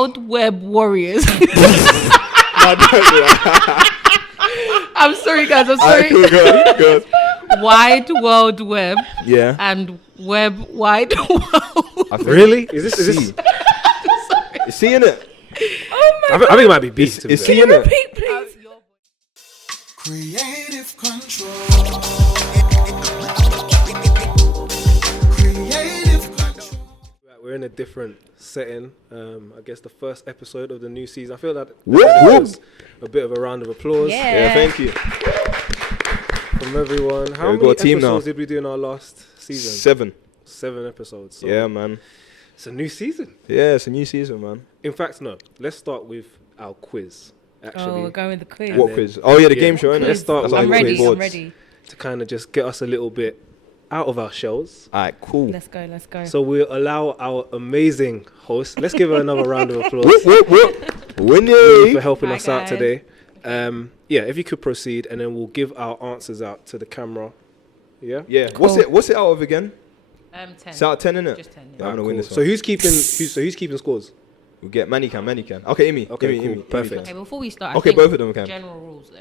World Web Warriors. No, don't do that. I'm sorry, guys. I'm Alright, sorry. cool, good. Wide World Web Yeah. and Web Wide World. Really? Is this? Is C in it? Oh my I think it might be B. to be Is fair. C in it? Repeat, please. Creative control. Creative control. Right, we're in a different setting. I guess the first episode of the new season. I feel that Whoop, that whoop. deserves a bit of a round of applause Yeah, thank you. from everyone. How Yeah, we've many got a team now. episodes did we do in our last season? 7. 7 episodes. So Yeah, man. it's a new season. Yeah, it's a new season, man. In fact, no. Let's start with our quiz. Actually, Oh, we're going with the quiz. What then- quiz? Oh, yeah, the yeah. game show, innit? Let's start That's with how I'm we ready. play I'm boards. ready. to kind of just get us a little bit out of our shells. Alright, cool. Let's go. Let's go. So we'll allow our amazing host. Let's give her another round of applause. Whoop, whoop, whoop. For Winnie. helping Hi, us out guys. today. Yeah, if you could proceed, and then we'll give our answers out to the camera. Yeah. Yeah. Cool. What's it out of again? 10. It's out of 10, innit? Just 10. Yeah, Yeah. I'm gonna win Cool. this So one. who's keeping scores? We'll get Manny can. Okay, Amy. Okay, Amy, cool. Perfect. Okay, before we start, I Okay, think both of them can. general rules though.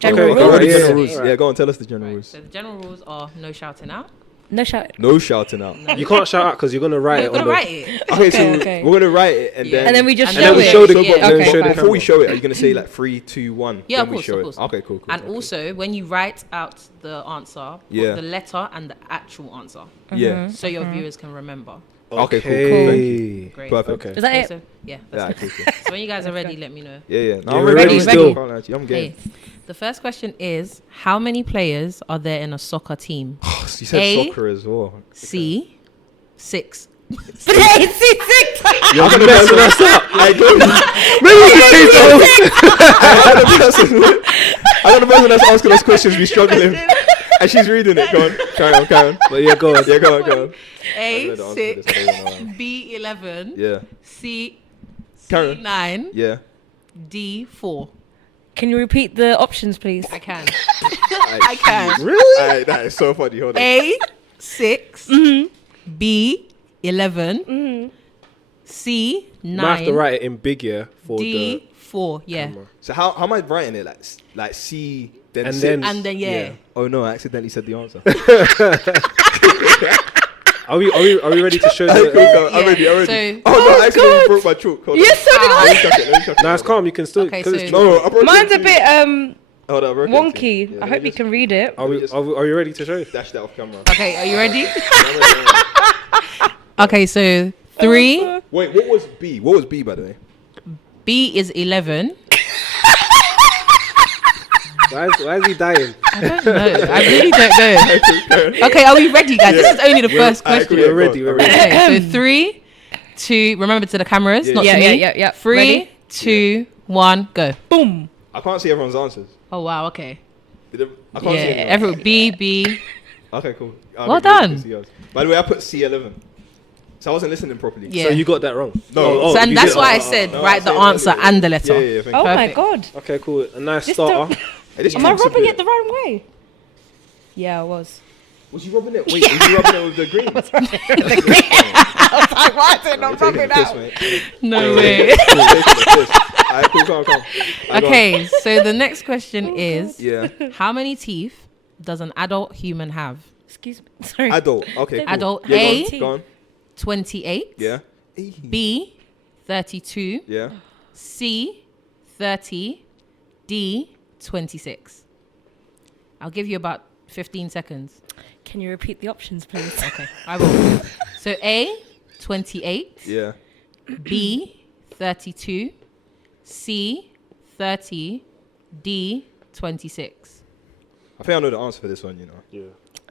General Okay, rules. alright, General yeah. rules. Alright. Yeah, go on, tell us the general Right, rules. so the general rules are no shouting out. No shout. No shouting out. You can't shout out because you're gonna write You're it gonna on the. write it. Okay, so Okay. we're gonna write it and Yeah. then. And then we just And show then we it. show the- Yeah. then Okay, show the fine. Before we show it, are you gonna say like 3, 2, 1? Yeah, then of we course, show of it. course. Okay, cool. And okay. also, when you write out the answer, Yeah. put the letter and the actual answer, Yeah. so your viewers can remember. Okay, cool. Okay. Great. Perfect. Okay. Is that Okay, it? so, yeah. Yeah, That's cool, good. cool. So when you guys are Let's ready, go. let me know. Yeah, yeah. No, Yeah, I'm we're ready. ready Still. still. I'm game. Okay. The first question is: how many players are there in a soccer team? You said A. soccer as well. C. 6. I'm gonna mess us up. I got the person that's asking us questions. We struggling, and she's reading it. Go on, carry on. But yeah, go on. Yeah, go on. I A. know the answer to 6. this, I don't know. B. 11. Yeah, C. Carry on. 9. yeah. D. 4. Can you repeat the options, please? I can. I can. Really? That is so funny. Hold on. A. 6. B. 11. C. Might have to 9. write it in big, yeah, for D. 4. Yeah. camera. So how am I writing it? Like C, then And six? then- And then yeah. Oh no, I accidentally said the answer. Are we ready to show Cool, the? go. I'm Yeah, ready. so- Oh no, I accidentally broke my chalk. Hold on. Yes, so did Ah. I. Let me chuck it. Nah, it's calm. You can still. Okay, 'cause it's so- No, I broke Mine's it a too. bit Hold on, I broke it wonky. too. Yeah, I let hope me you can read it. Are we ready to show you? dash that off camera. Okay, are you ready? Okay, so 3. Wait, what was B? What was B by the way? B is 11. Why is he dying? I don't know. I really don't know. Okay, are we ready, guys? This is only the first Alright, question. cool, We're ready. We're ready. Okay, so 3, 2. Remember to the cameras, Yeah. not Yeah, to me. yeah. 3, Ready? 2, 1, go. Boom. I can't see everyone's answers. Oh wow. Okay. I can't Yeah. see anyone. Every B. Okay, cool. Well done. By the way, I put C11. So I wasn't listening properly. Yeah. So you got that wrong. No. So and you that's did- why I oh, said no, write the I answer said- and the letter. Yeah, thank Oh you. my Perfect. god. Okay, cool. A nice This starter. Hey, this Am I drinks a rubbing bit. it the wrong way? Yeah, I was. Was you rubbing it? Wait, was you rubbing it with the green? Why is it You're taking the piss, mate. No way. Cool, taking the piss. Alright, cool, come. Alright, go on. Okay, so the next question is: Yeah. how many teeth does an adult human have? Excuse me. Sorry. Adult. Okay, cool. Adult Yeah, A. Go on. 28. Yeah. B. 32. Yeah. C. 30. D. 26. I'll give you about 15 seconds. Can you repeat the options, please? Okay, I will. So A. 28. Yeah. B. 32. C. 30. D. 26. I think I know the answer for this one, you know. Yeah.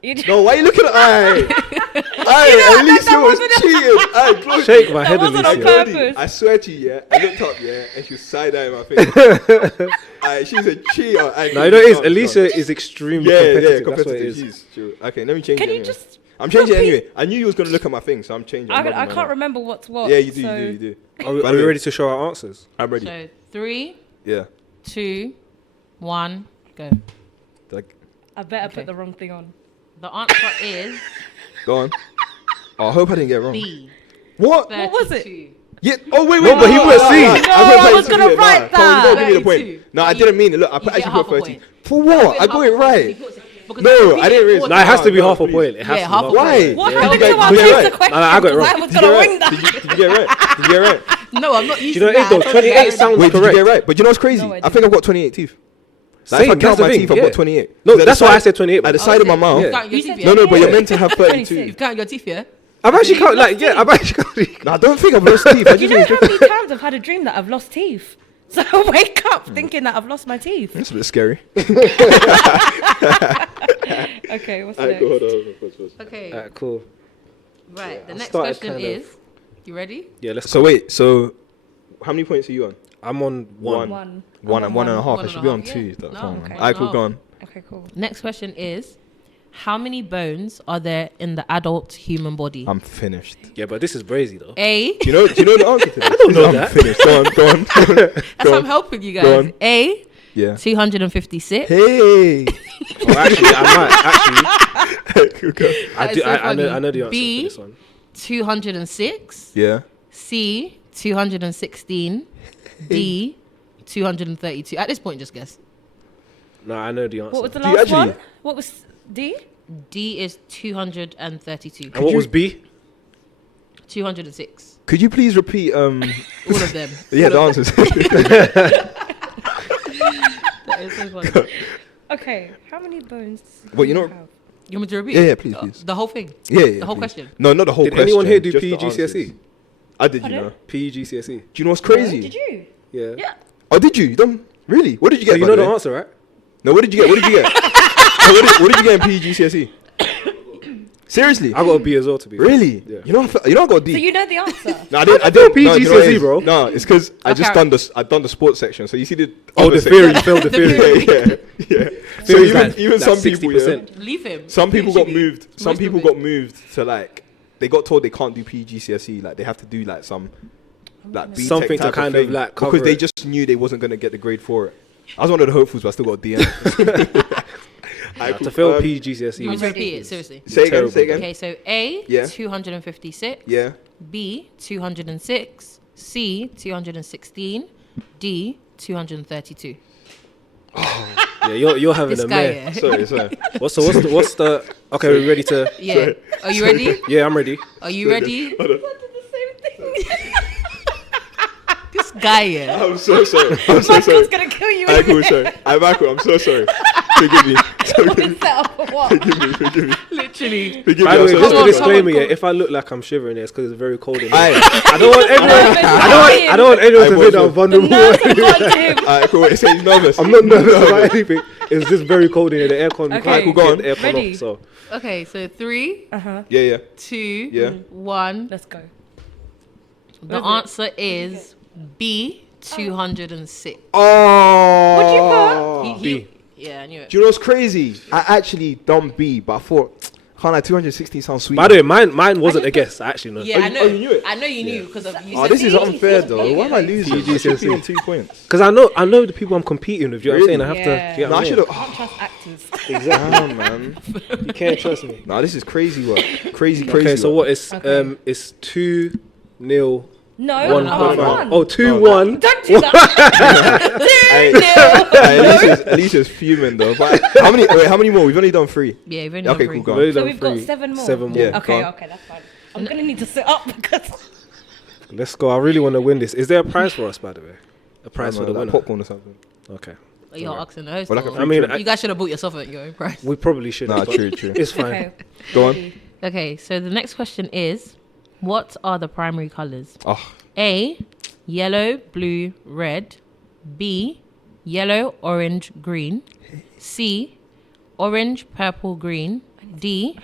You d- No, why you looking at at least you was cheating. Aye, close. Shake my head at wasn't least. on yeah. purpose. Jody, I swear to you, yeah, I looked up, yeah, and she was side-eyeing my face. She's a cheater. Aye, No, you know it is. stop. Alicia is extremely Yeah, competitive. yeah, That's what it competitive. is. She's true. Okay, let me change Can it you anyway. just? I'm changing it repeat? anyway. I knew you was going to look at my thing, so I'm changing. I'm I rubbing my can't hand. remember what's what. Yeah, you do, so- you do. Are we, By are the we way- ready to show our answers? I'm ready. So 3, Yeah. 2, 1, go. Like, I better Okay. put the wrong thing on. The answer is go on. Oh, I hope I didn't get it wrong. B. What? What was it? 32. Yeah. Oh wait. No, but he put C. I was gonna write that. No, give me the 32. point. No, I You- didn't mean it. Look, I you get actually half put a 30. point. For what? I got it right. Because No, repeat I didn't it realize- four No, it has to be No, half a please. point. It has Yeah, to be half a half a Why? point. What Yeah. happened Did you to get- our did you get answer it right? question? No, I got it wrong. I was Did you gonna get wing it that. right? Did you get it right? Did you get it right? No, I'm not used Do you know to what it is though? that. 28 sounds Wait, did you correct. get it right? But you know what's crazy? No, I I think I've got 28 teeth. Like, Same, if I count that's the my thing, teeth, I've yeah. got 28. No, 'Cause at that's the why I side- said 28. At the side of my mouth. You Yeah. count your You teeth, said yeah? No, but you're Yeah. meant to have 32. You count your teeth, yeah? I've actually counted, like, yeah, I've actually counted. No, I don't think I've lost teeth. I You just know think how many times I've had a dream that I've lost teeth? So I wake up thinking that I've lost my teeth. it's a bit scary. Okay, what's Alright, next? cool, hold on. Okay. Alright, cool. Right. The I next started question kind of- is, you ready? Yeah, let's So go. wait, so how many points are you on? I'm on one. One. One and one and a half. One I should and be a on half, two. yeah. That's No, fine. okay. Alright, cool, No. go on. Okay, cool. Next question is, how many bones are there in the adult human body? I'm finished. Yeah, but this is brazy though. A. Do you know the answer to this? I don't know I'm that. finished. Go on. That's Go why on. I'm helping you Go guys. on. A. Yeah. 256. Hey. Oh, actually, I might. Actually, Go. I do. so I know. funny. I know the answer B. to this one. 206. Yeah. C. 216. D. 232. At this point, just guess. No, I know the answer. What was the Do you last actually- one? What was D? D is 232. And what was B? 206. Could you please repeat? All of them. Yeah, the answers. That is so funny. Okay, how many bones? Well, do you know- have? You want me to repeat? Yeah, yeah, please, please. The whole thing. Yeah, yeah. The whole please. question. No, not the whole Did question. anyone here do just the PE answers. GCSE? I did, you Pardon? know. PE GCSE. Do you know what's crazy? Did you? Yeah. Yeah. Oh, did you? You done? Really? What did you get? So you by know the the way? answer, right? No, what did you get? What did you get? No, what did you get in PE GCSE? Seriously? I got a B as well to be. fair. Really? Yeah. You know, I got a D. So you know the answer. No, I didn't. I did didn't. No, you know what it PGCSE, is? bro. No, it's because I just Okay. done the sports section. So you see the Oh, other the section. theory. You failed the The theory. theory. Yeah. So Theory's even like- even like some people, yeah, 60%. Leave him. some people got Literally. moved. Some Most people of it. got moved to like they got told they can't do PGCSE. Like they have to do like some like B Something to kind of, like, cover because they it. just knew they wasn't gonna get the grade for it. I was one of the hopefuls, but I still got a D. Alright, To cool. fail Um, PE GCSE. You want me to was- repeat it? Seriously. Say again. terrible. Say again. Okay, so A, Yeah. 256. Yeah. B, 206. C, 216. D, 232. Yeah, you're having This a guy, mare. yeah. Sorry. What's the? Okay, we're ready to. Yeah. Are you ready? Yeah, I'm ready. Are you ready? Hold on. This guy, yeah. I'm so sorry. I'm so sorry. Michael's gonna kill you. Alright, cool, sorry. I'm Michael. I'm so sorry. Forgive me. Is that or what? Forgive me. Literally. Forgive By me. the I'm way, so just Come a on, sorry. disclaimer, come on. yeah, if I look like I'm shivering, it's because it's very cold in here. Aye. I don't want everyone. I don't want anyone to think that I'm The vulnerable. nerves have got him. Alright, cool. It says he's nervous. I'm not nervous about anything. It's just very cold in here. The aircon, we Okay. can't Cool, go get on. the aircon Ready? off. So Okay, so 3, Uh-huh. Yeah. 2, Yeah. 1. Let's go. The answer is B, 206. Oh. What'd you put? B. Yeah, I knew it. Do you know what's crazy? I actually done B, but I thought, can't like 216 sounds sweet. By the way, mine wasn't a guess. I actually know. Yeah, Oh, I you- know. oh, you knew it? I know you knew because of you Oh, said this is B. unfair though. Why am I Yeah. losing? PG I should be CSE. on 2 points. Because I know the people I'm competing with. You know what I'm saying? I have Really? to. Yeah. You know No, what I I should mean? have. Can't trust actors. Damn, man. You can't trust me. Nah, this is crazy work. Crazy. Okay, so work. what is Okay. it's 2-0. No, One I'm point. on one. Oh, 2-1. Don't do that. Alicia's fuming though. But how many more? We've only done 3. Yeah, you've only Okay, done cool. three. Go We've only on. So done we've got 3. 7 more. 7 more. Yeah. Okay, go on. okay, that's fine. I'm gonna need to sit up because Let's go. I really want to win this. Is there a prize for us, by the way? A prize for the Like winner? popcorn or something. Okay. You're asking the host. Well, like a or- free I mean, drink. you guys should have bought yourself at your own price. we probably should. Nah, but true. It's fine. okay. Go on. Ready. Okay, so the next question is, what are the primary colors? Oh, A, yellow, blue, red. B, yellow, orange, green. C, orange, purple, green. D,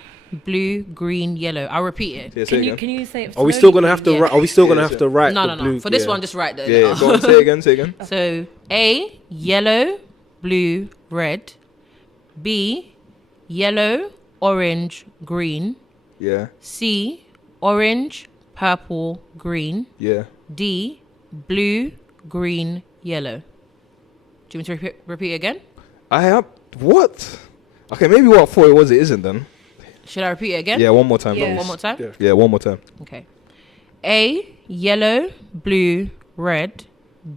blue, green, yellow. I'll repeat it. yeah, say Can it you again. can you say it? Are we slowly, still gonna have to? Yeah. Write, are we still gonna Yeah, have to write No, the no, no. blue? For this yeah. one, just write the Yeah, go on. Say it again. Say it again. So A, yellow, blue, red. B, yellow, orange, green. Yeah. C, orange, purple, green. Yeah. D, blue, green, yellow. Do you want me to repeat again? I have what? Okay, maybe what I thought it was. It isn't then. Should I repeat it again? Yeah, one more time. Yeah. please. One more time? Yeah. Yeah, one more time. Okay. A, yellow, blue, red.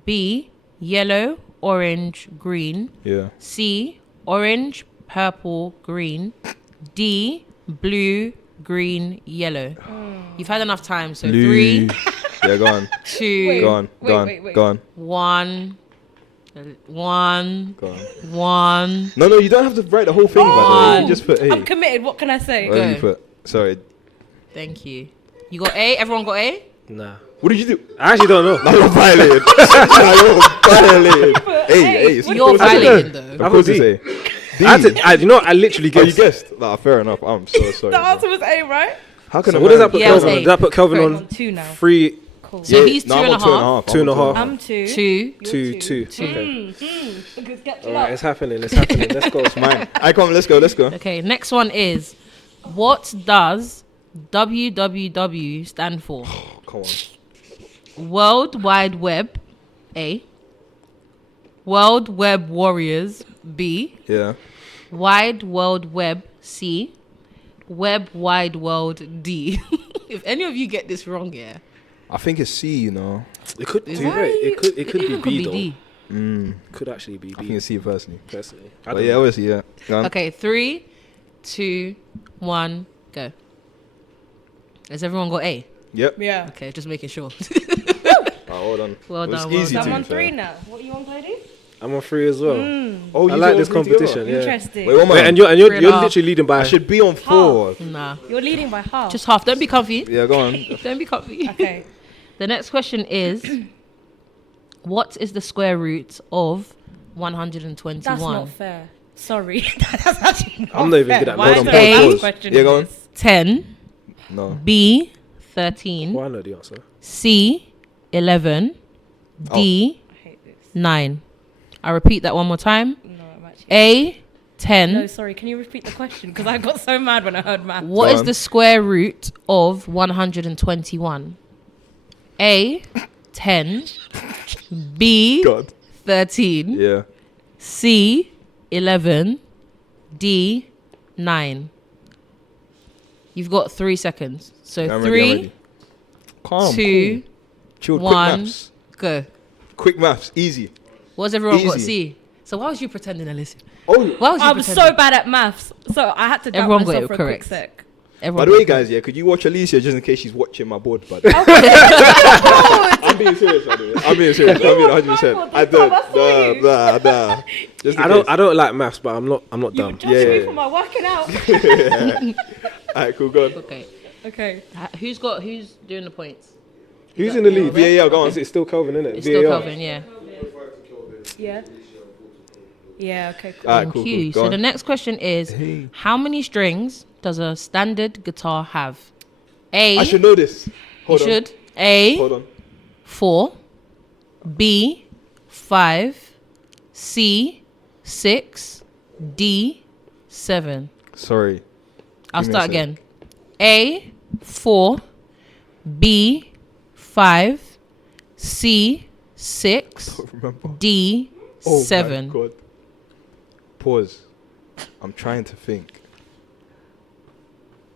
B, yellow, orange, green. Yeah. C, orange, purple, green. D, blue, green, yellow. You've had enough time, so Blue. 3, Yeah, go on. 2, Go on. Go on. wait. Go on. 1, 1, Go on. 1. No, you don't have to write the whole thing, by the way. You just put A. I'm committed. What can I say? What did you Go. put? Sorry. Thank you. You got A? Everyone got A? Nah. What did you do? I actually don't know. Now you're violated. Now you're violated. Hey, it's You're supposed to say. violating though. Of course to say. D. You know, I literally Oh, you guessed. guessed? Nah, fair enough. I'm so sorry. The bro. answer was A, right? How can So a what does man- that put Yeah, I was Kelvin on? eight. Does that put Kelvin Correct. on 2 now. 3, Cool. So he's no, 2 I'm and a on 2.5. half. Two and a half. I'm 2. 2. 2, 2? Two. Okay. Get All right, it's happening. It's happening. Let's go. Mine. I come. Let's go. Okay, next one is, what does WWW stand for? Come on. World Wide Web, A. World Web Warriors, B. Yeah. Wide World Web, C. Web Wide World, D. If any of you get this wrong, yeah. I think it's C. You know. It could. Is To be it? fair, it could be Could B be though. D. Could actually be I think B. it's C personally. Personally, I But don't yeah, know. obviously, yeah. Go on. Okay, 3, 2, 1, go. Has everyone got A? Yep. Yeah. Okay, just making sure. Oh, hold on. Well It was done, well easy done. to I'm be on fair. 3 now. What you on, Glady? I'm on 3 as well. Oh, I you like two this all three together? competition. Yeah. Interesting. Wait, one more. Wait, and you're 3 and a half. literally leading by. I should be on 4. Nah, You're leading by half. just half. Don't be comfy. Yeah, go on. Don't be comfy. Okay. The next question is, what is the square root of 121? That's not fair. Sorry. That's actually not I'm not even fair. good at Why maths. is Hold there on, a pause, maths pause. question Yeah, in go on. this? 10, No. B 13, Well, I know the answer. C 11, D I hate this. 9. I repeat that one more time. No, I'm actually... A 10. No, sorry. Can you repeat the question? Because I got so mad when I heard math. What Go is on. the square root of 121? A 10, B God. 13, Yeah. C 11, D 9. You've got 3 seconds. So Yeah, I'm 3, ready. I'm ready. Calm. 2, Cool. Chill. Quick 1, maths. go. Quick maths. Easy. What's everyone got? Easy. C. So why was you pretending to listen? Oh. Why was you I was pretending? so bad at maths, so I had to doubt Everyone got myself it for a correct. quick sec. Everyone By the way, got it. guys, yeah, could you watch Alicia just in case she's watching my board, bud? Oh, I'm being serious, by the way. I'm being serious. I'm being 100%. board I this time, I don't. saw you. Nah. Just in I don't. case. I don't like maths, but I'm not You were dumb. judging Yeah, me yeah. for my working out. Alright, cool. Go on. Okay. Okay. Who's doing the points? Who's in the lead? VAR, go on. Is it still Kelvin, isn't it? It's still Kelvin, yeah. Yeah. Yeah. Okay. Cool. Alright, Thank cool. you. Go So on. the next question is, Hey. how many strings does a standard guitar have? A. I should know this. You Hold on. should. A. Hold on. 4. B. 5. C. 6. D. 7. Sorry. I'll Give me a start sec. again. A. 4. B. 5. C. 6. Don't remember. D. Oh 7. my God. Pause. I'm trying to think.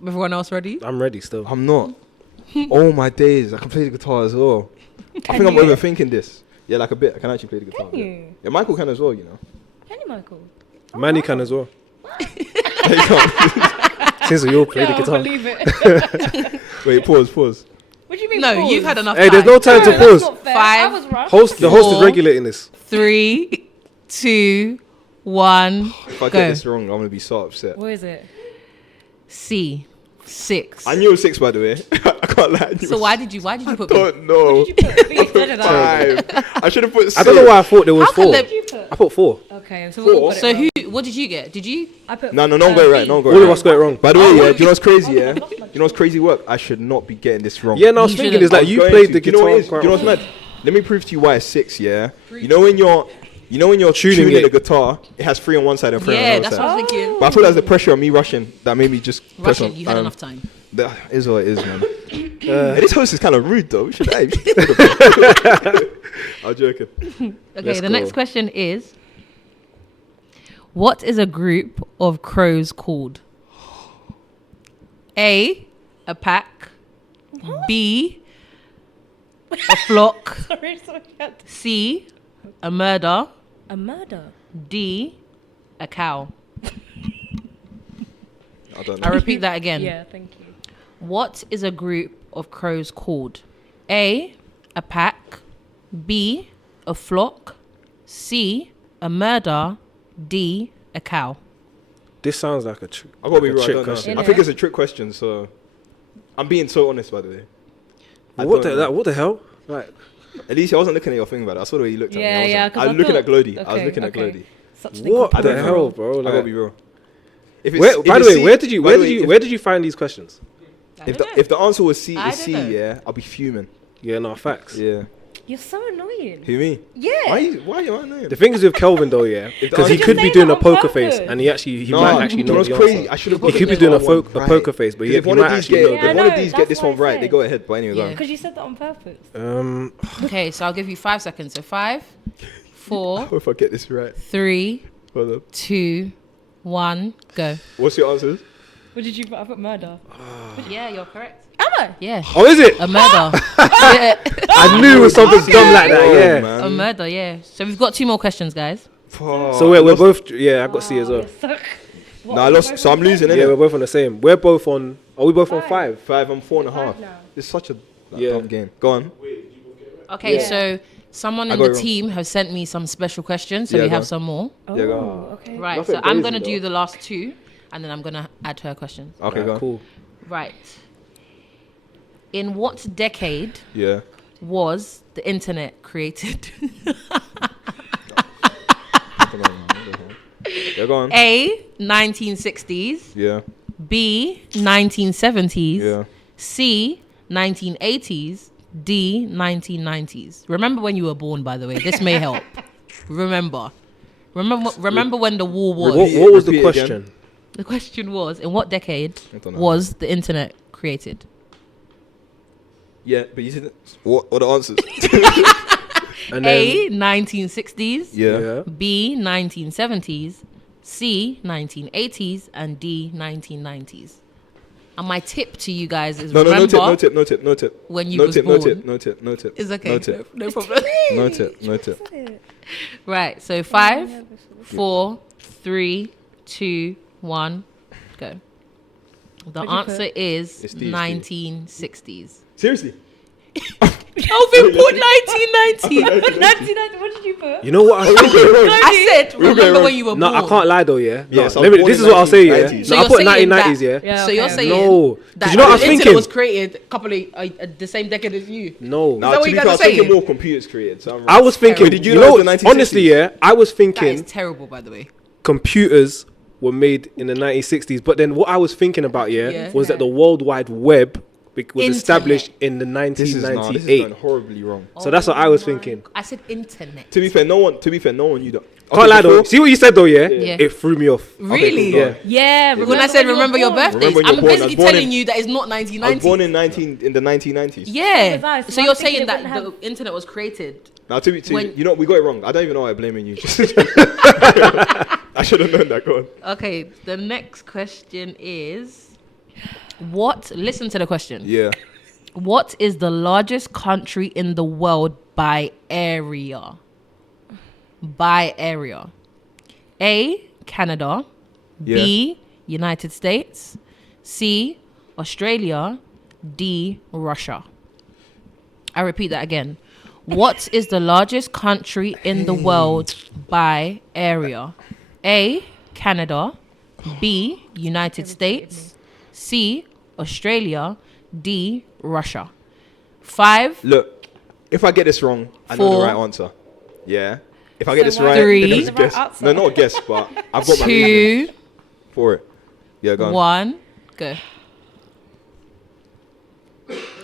Everyone else ready? I'm ready still. I'm not. Oh my days. I can play the guitar as well. I think I'm overthinking this. Yeah, like a bit. I can actually play the guitar. Can yeah. you? Yeah, Michael can as well, you know. Can you, Michael? Manny can as well. Yeah, you can't. Since we all play the Yeah, guitar. I'll believe it. Wait, pause. What do you mean? No, pause? you've had enough Hey, time. there's no time to No, pause. that's not fair. 5. I was rushed. The host is 4. regulating this. 3, 2, 1. If I Go. get this wrong, I'm gonna be so upset. What is it? C. 6. I knew it was 6, by the way. I can't lie. I knew it So was why did you put B? don't know. Did you put B instead of that? 5. I should have put 6. I don't know why I thought there was How can 4. there- What did you put? I put 4. Okay, so we all 4. got it So wrong. what did you get? Did you? I put No, one got it right. B. No one got All it of us right. got it wrong. By the way, yeah, do you know what's crazy, yeah? Do you know what's crazy work? I should not be getting this wrong. Yeah, no, I was You thinking shouldn't. is I like was you going played to. the Do you know guitar. what it is? quite Do you know well. what's mad? Let me prove to you why it's 6, yeah? You know when you're tuning it. the guitar, it has 3 on one side and 3 on Yeah, the that's other what I side. was thinking. But I feel like the pressure on me rushing that made me just press Russian, on. you had enough time. That is what it is, man. Hey, this host is kind of rude, though. We should. I'm joking. Okay, Let's the go. next question is, what is a group of crows called? A pack. B, a flock. Sorry. C, a murder. A murder. D, a cow. I don't I know. repeat that again. Yeah, thank you. What is a group of crows called? A pack. B, a flock. C, a murder. D, a cow. This sounds like a trick. I gotta be real. I trick don't know. question. I think it's a trick question, so I'm being so honest, by the way. I What don't the know. what the hell? Like, At least I wasn't looking at your thing about it. I saw the way you looked at Yeah, me. yeah, I 'cause was I looking thought- at Glody. I was okay, looking at okay. Glody. Such a thing what called the don't know. hell, bro? I gotta Like, be real. If it's, where, if by the it's way, C- where did you by the way, if- where did you find these questions? If the answer was C, I is don't C, know. yeah, I'll be fuming. Yeah, no facts. Yeah. You're so annoying. Who me? Yeah. Why you annoying? The thing is with Kelvin though, yeah, If the because he answer- could Just be say doing that a on poker face, purpose. and he might No, actually you know what's the crazy? answer. I should have He got could be this doing a, one right. poker face, but If he one of might these actually get, know. Yeah, I if one of know, these get that's this what one I right, they said. go ahead. But anyway, go Yeah. on. Because you said that on purpose. Okay, so I'll give you 5 seconds. So 5, 4, I hope I get this right. 3, Hold up. 2, 1, go. What's your answers? What did you put? I put murder. Yeah, you're correct. Am I? Yeah. Oh, is it? A murder. Yeah. I knew it was something dumb like that. Oh, Yeah. man. A murder, yeah. So we've got 2 more questions, guys. Fuck. So we're both. Yeah, I got C as well. No, I lost. So I'm losing, Yeah, innit? we're both on the same. We're both on. Are we both on 5? 5. I'm 4.5. now. It's such a Yeah. dumb game. Go on. Okay, Yeah. so someone I in got the it wrong. team has sent me some special questions, so Yeah, we go have on. some more. Yeah, go on. Oh, okay. Right, Nothing so I'm crazy, going to do though. the last 2, and then I'm going to add her question. Okay, go on. Cool. Right. In what decade Yeah. was the internet created? Yeah, go on. A, 1960s. Yeah. B, 1970s. Yeah. C, 1980s. D, 1990s. Remember when you were born, by the way. This may help. Remember when the war was. What was the Repeat it question? again. The question was, in what decade I don't know. was the internet created? Yeah, but you said what are the answers? And A, 1960s. Yeah. B, 1970s. C, 1980s. And D, 1990s. And my tip to you guys is No, remember no tip. when you No was tip, born. no tip. It's okay. No tip. No problem. No tip. Right. So 5, 4, 3, 2, 1, go. The What'd you answer put? is It's D, it's D. 1960s. Seriously? Kelvin put 1990. 1990. What did you put? You know what? I think I said, We're remember going when you were No, born. I can't lie though. Yeah. Yes, No, I was born this in is what I'll say. Yeah. 1990s. So No, I you're put saying 1990s. that- Yeah. So you're okay. saying No. that Because you know what I was the internet thinking. was created a couple of the same decade as you. No. Now, that to what be you fair, guys I are was thinking saying? more computers created. So I'm I was thinking. Wait, did you You know know, it was the 1960s? honestly, yeah, I was That thinking is terrible, by the way. computers were made in the 1960s. But then what I was thinking about, Yeah. was that the World Wide Web was Internet. established in the This is 1998. going horribly wrong. So that's what I was thinking. I said internet. To be fair, no one knew that. Can't lie though. before- See what you said though, yeah? Yeah. It threw me off. Really? cool, go on. Yeah. Yeah. When I said remember your birthday. birthdays, Remember when I'm you're born. I was basically born telling in- you that it's not I was 1990. born in the 1990s. Yeah. Besides, So so you're I'm thinking saying it that wouldn't the internet was created. Now, When- you know, we got it wrong. I don't even know why I'm blaming you. I should have known that. Go on. Okay, the next question is listen to the question. Yeah. What is the largest country in the world by area? By area. A, Canada. B, United States. C, Australia. D, Russia. I repeat that again. What is the largest country in the world by area? A, Canada. B, United States. C, Australia. D, Russia. 5, Look, if I get this wrong, I know 4, the right answer. Yeah. If I get So this why- right, Three, then it's a The right guess. answer. No, not a guess, but I've got my reason 2, for it. Yeah, go on. 1, go.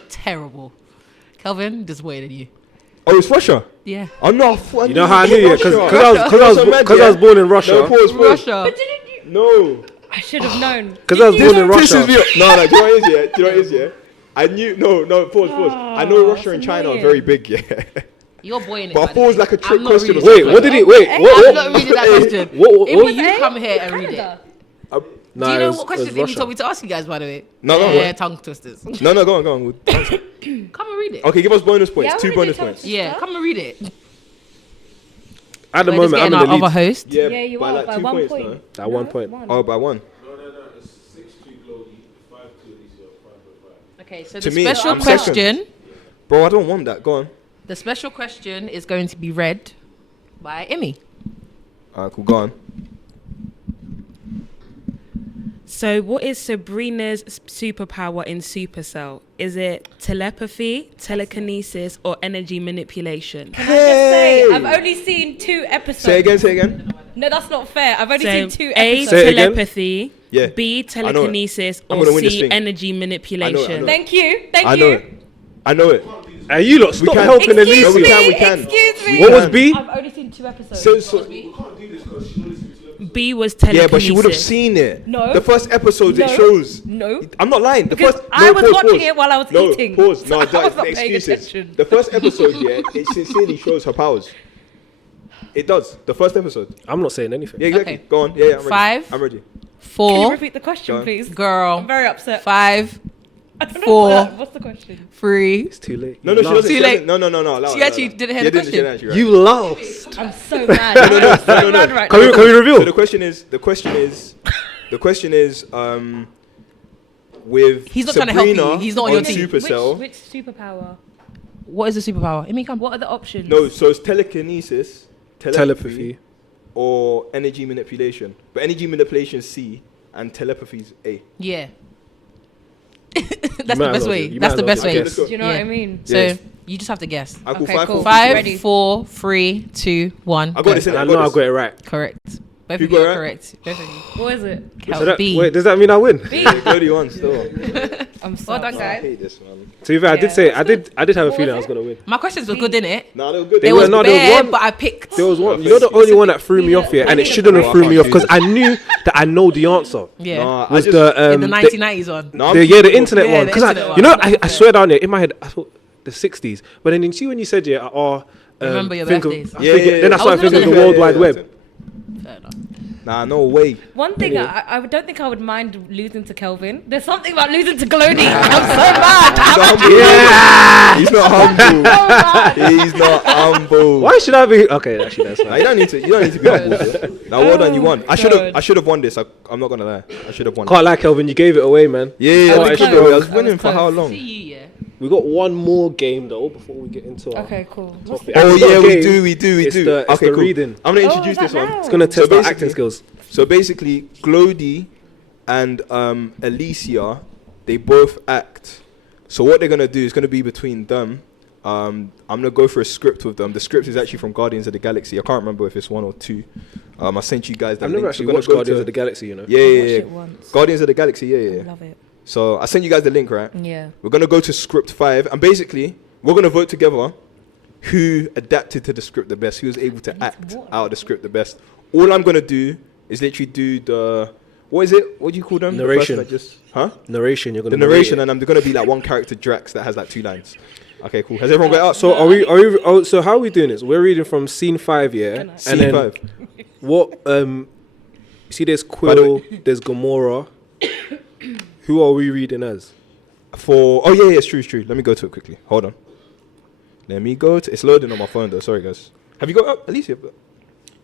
Terrible. Kelvin, disappointed you. Oh, it's Russia. Yeah. Oh no, You know how I knew it? Because Russia. I was born in No, Russia. pause. Russia. No. I should have known. Because I was born in Pisses Russia. me off. No, do you know what it is, yeah? Do you know what it is, yeah? I knew, no, pause. I know Russia that's and China are annoying. very big, yeah. You're boying it. But I by thought the it was way. like a trick I'm not question or reading Wait, that what did he? question. Wait, I'm what? not reading that question. What? It Will was you A, come here and read it? Canada. No, Do you it know was- what it questions was Amy Russia. told me to ask you guys, by the way? No, no, Yeah, what? tongue twisters. No, go on. We'll Come and read it. okay, give us bonus points. Yeah, I 2 wanna do bonus tongue points. Yeah, come and read it. At the We're just moment, I'm getting in our the other lead. host. Yeah, Yeah, you by are like by 2 1 points. point. No? At 1 point. Oh, by 1. Okay, so To the me, special I'm question, second. Bro, I don't want that. Go on. the special question is going to be read by Emmy. Alright, cool. Go on. So, what is Sabrina's superpower in Supercell? Is it telepathy, telekinesis, or energy manipulation? Can I just say, I've only seen 2 episodes. Say again. No, that's not fair. I've only seen 2 Say episodes. it again. Telepathy, Yeah. B, I know it. telekinesis, I'm or gonna win this C, thing. energy manipulation. it. Thank you. Thank I you. know it. I know it. Hey, you lot, stop can. helping the Excuse lead. No, we me. can. Excuse me. What was can. B? I've only seen 2 episodes. So, B was telekinesis. yeah, but she would have seen it. No. The first episode No. it shows. No. I'm not lying. The Because first. I was pause, watching pause. it while I was no, eating. Pause. No, So I don't- was not paying excuses. attention. The first episode, yeah, it sincerely shows her powers. It does. The first episode. I'm not saying anything. Yeah, exactly. Okay. Go on. Yeah, I'm ready. 5. I'm ready. Can you 4. repeat the question, Go on. please? Girl. I'm very upset. 5. I don't know 4. what's the question. 3. It's too late. No, she doesn't. Too She late. doesn't. No. allow She it, actually allow it. didn't hear She the didn't, she question. didn't actually, right. You lost. I'm so mad. I'm so mad right Can now. we So reveal? the question is, with He's not trying to help you. Sabrina He's not on your on team. Supercell. Which superpower? What is the superpower? Emmy, come. What are the options? No, so it's telekinesis, Telepathy. or energy manipulation. But energy manipulation is C, and telepathy is A. Yeah. You That's might the as best well way. do. You That's might the as best well way. do. Let's go. Do you know what I mean? So Yeah. you just have to guess. I call Okay, 5, cool. 4, 5, Ready. 4, 3, 2, 1. I got this in. I know I got it right. Correct. Both You of you got are it? correct. Both of you. What is it? Help So that, B. wait, does that mean I win? B. Cody won still. I'm so Well done, I guys. hate this, man. To be fair, I did Yeah. say I did have a What feeling I was was gonna win. My questions were good, innit? Nah, they were good. They There were was no, there was bare, one- but I picked. There was one. You know the only one that threw me off here, and it shouldn't have threw me off because I knew that I know the answer. Yeah. Nah, I Was just, the In the 1990s one. no, the internet Yeah, one? the Because internet one. you know I swear down there in my head I thought the 60s, but then you see when you said Remember your think birthdays. Then I I started was thinking of gonna the say- World Wide Web. Fair enough. Nah, no way. One thing I don't think I would mind losing to Kelvin. There's something about losing to Glody. I'm so mad. He's not humble. So mad. He's not humble. Why should I be? Okay, actually that's Nah, fine. you don't need to. You don't need to be humble. Bro. Now, well done. You won. I should God. have won this. I'm not gonna lie. I should have won. Can't lie, Kelvin, you gave it away, man. Yeah, I I was was close. I was I winning was for how close. long? See you, yeah. We got one more game though before we get into our Okay, cool. topic. Oh It's not yeah, a we game, do. It's Okay, the cool. reading. I'm gonna Oh, introduce is that this one. now? It's gonna test our basically- acting skills. So basically, Glody and Alicia, they both act. So what they're gonna do is gonna be between them. I'm gonna go for a script with them. The script is actually from Guardians of the Galaxy. I can't remember if it's 1 or 2. I sent you guys that. I've never link. actually We're gonna watched go Guardians to- of the Galaxy, you know. Yeah, I yeah, watched yeah. it once. Guardians of the Galaxy. Yeah, yeah. I love it. So I sent you guys the link, right? Yeah. We're gonna go to script 5, and basically we're gonna vote together who adapted to the script the best, who was able to act out of the script the best. All I'm gonna do is literally do the what is it? What do you call them? The person Narration. that just Narration, you're gonna the narration, narrate and I'm gonna be like one character Drax that has like 2 lines. Okay, cool. Has everyone got it out? it. So so how are we doing this? We're reading from scene 5, yeah? Can I? Scene And then 5. what you see there's By the Quill, there's Gamora. Who are we reading as? Oh yeah, it's true. Let me go to it quickly. Hold on. Let me go to. It's loading on my phone though. Sorry guys. Have you got it up, Alicia?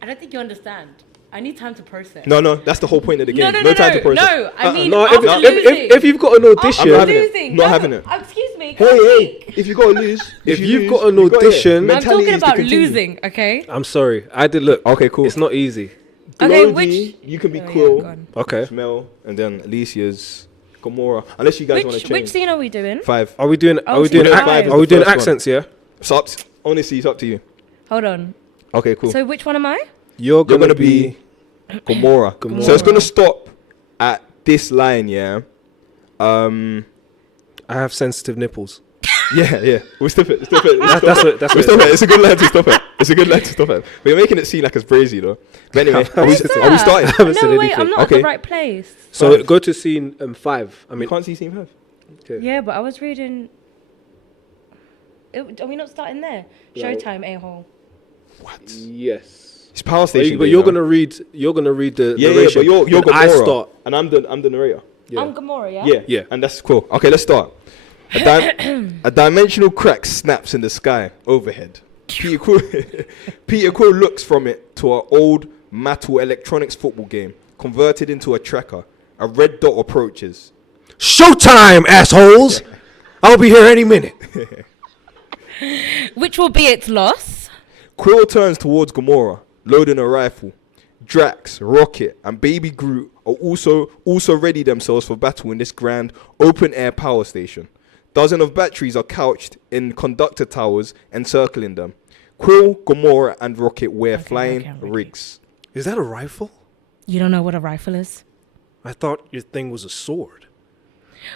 I don't think you understand. I need time to process. No. That's the whole point of the game. No, time to process. no. I mean, No, after losing. if you've got an audition, I'm having it. losing. Not No, having it. Excuse me. Can I Hey, speak? if you gotta lose, If you you've lose, got an you got it. audition- I'm I'm Mentality talking is to about continue. losing, okay? I'm sorry, I did look. Okay, cool. It's not easy. Okay, Glody, which- you can be Oh, yeah, Quill, go on. Okay. Smell, and then Alicia's Gamora. Unless you guys want to change. Which scene are we doing? 5. Are we doing? Oh, Are we so doing? you're Ac- five is are we the doing first one. accents? Yeah. So honestly, it's up to you. Hold on. Okay, cool. So which one am I? You're You're gonna, gonna be Gamora. Gamora. So it's gonna stop at this line, yeah. I have sensitive nipples. Yeah. We'll stop it. That's what. That's We'll what. stop it. It's a good line to stop it. It's a good line to stop it. But you're making it seem like it's brazy though. But anyway, are we starting? haven't said No, wait, anything. I'm not at Okay. the right place. So go to scene 5. I I mean, can't see scene 5. okay. Yeah, but I was reading. Are we not starting there? No. Showtime, a-hole. What? Yes. It's Power Station. But Day, you're man. gonna read. You're gonna read the Yeah, narration. but you're and I Gamora, start. and I'm the narrator. Yeah. I'm Gamora, yeah? Yeah, Yeah. and that's cool. Okay, let's start. A dimensional crack snaps in the sky overhead. Peter Quill, Peter Quill looks from it to an old metal electronics football game, converted into a tracker. A red dot approaches. Showtime, assholes! I'll be here any minute. Which will be its loss. Quill turns towards Gamora, loading a rifle. Drax, Rocket, and Baby Groot are also ready themselves for battle in this grand open-air power station. Dozens of batteries are couched in conductor towers encircling them. Quill, Gamora, and Rocket wear flying rigs. Is that a rifle? You don't know what a rifle is? I thought your thing was a sword.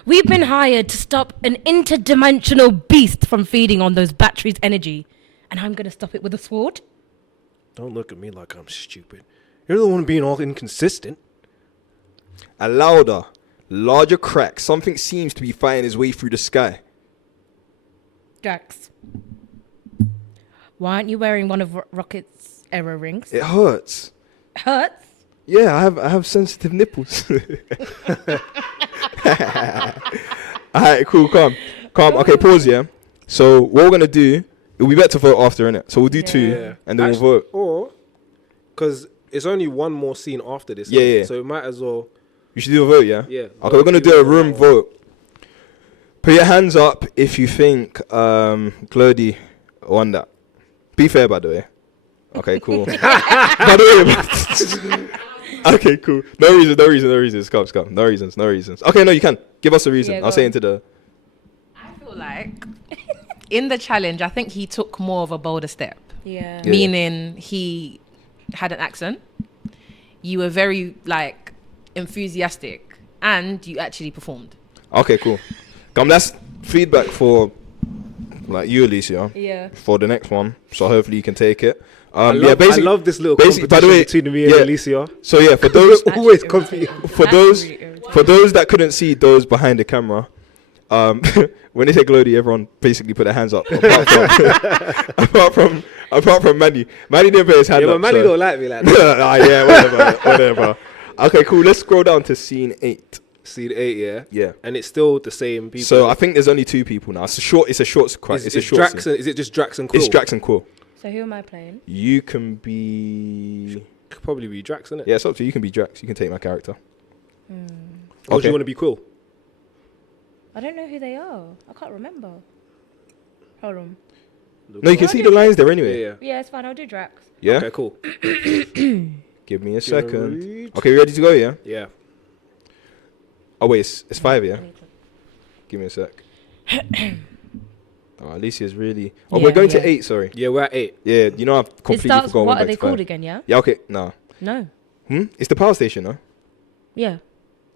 We've been hired to stop an interdimensional beast from feeding on those batteries' energy. And I'm going to stop it with a sword? Don't look at me like I'm stupid. You're the one being all inconsistent. A louder, larger crack. Something seems to be fighting its way through the sky. Drax. Why aren't you wearing one of Rocket's arrow rings? It hurts. Hurts? Yeah, I have sensitive nipples. Alright, cool, calm. Okay, pause, yeah. So what we're gonna do, it'll be better to vote after, innit? So we'll do two and then we'll vote. Or, because it's only one more scene after this. Yeah, innit? yeah. So it might as well. You should do a vote, yeah? Yeah. Okay, we're gonna do a room vote. Put your hands up if you think Glody won that. Be fair, by the way. Okay, cool. By the way, okay, cool. No reasons. Scum. No reasons. Okay, no, you can. Give us a reason. Yeah, I'll go say on. into the... I feel like in the challenge, I think he took more of a bolder step. Yeah. Yeah. Meaning he had an accent. You were very like enthusiastic, and you actually performed. Okay, cool. That's feedback for like you, Alicia, Yeah. for the next one. So hopefully you can take it. I Basically, love this little basically, competition by the way, between me and yeah. Alicia. So yeah, for those Always competing. for those that couldn't see those behind the camera, when they say Glody, everyone basically put their hands up. Apart from Manny. Manny didn't put his hand Yeah, up. but Manny so- don't like me like that. Yeah, whatever. Okay, cool. Let's scroll down to scene 8. Scene 8, yeah? Yeah. And it's still the same people. So I think there's only 2 people now. It's a short is, it's a is short Drax scene. and, is it just Drax and Quill? It's Drax and Quill. So who am I playing? You can be... Could probably be Drax, innit? Yeah, it's up to you. You can be Drax. You can take my character. Or do Okay. you want to be Quill? I don't know who they are. I can't remember. Hold on. No, you can see the lines there anyway. Yeah. Yeah, it's fine. I'll do Drax. Yeah? Okay, cool. Give me a Gonna second. read. Okay, you ready to go, yeah? Yeah. Oh, wait, it's 5, yeah? Give me a sec. Oh, Alicia's really... Oh, we're Yeah, going yeah. to 8, sorry. Yeah, we're at 8. Yeah, you know I've It completely starts, forgotten. what went are they back to 5. called again, yeah? Yeah, okay, no. No. It's the power station, no? Yeah.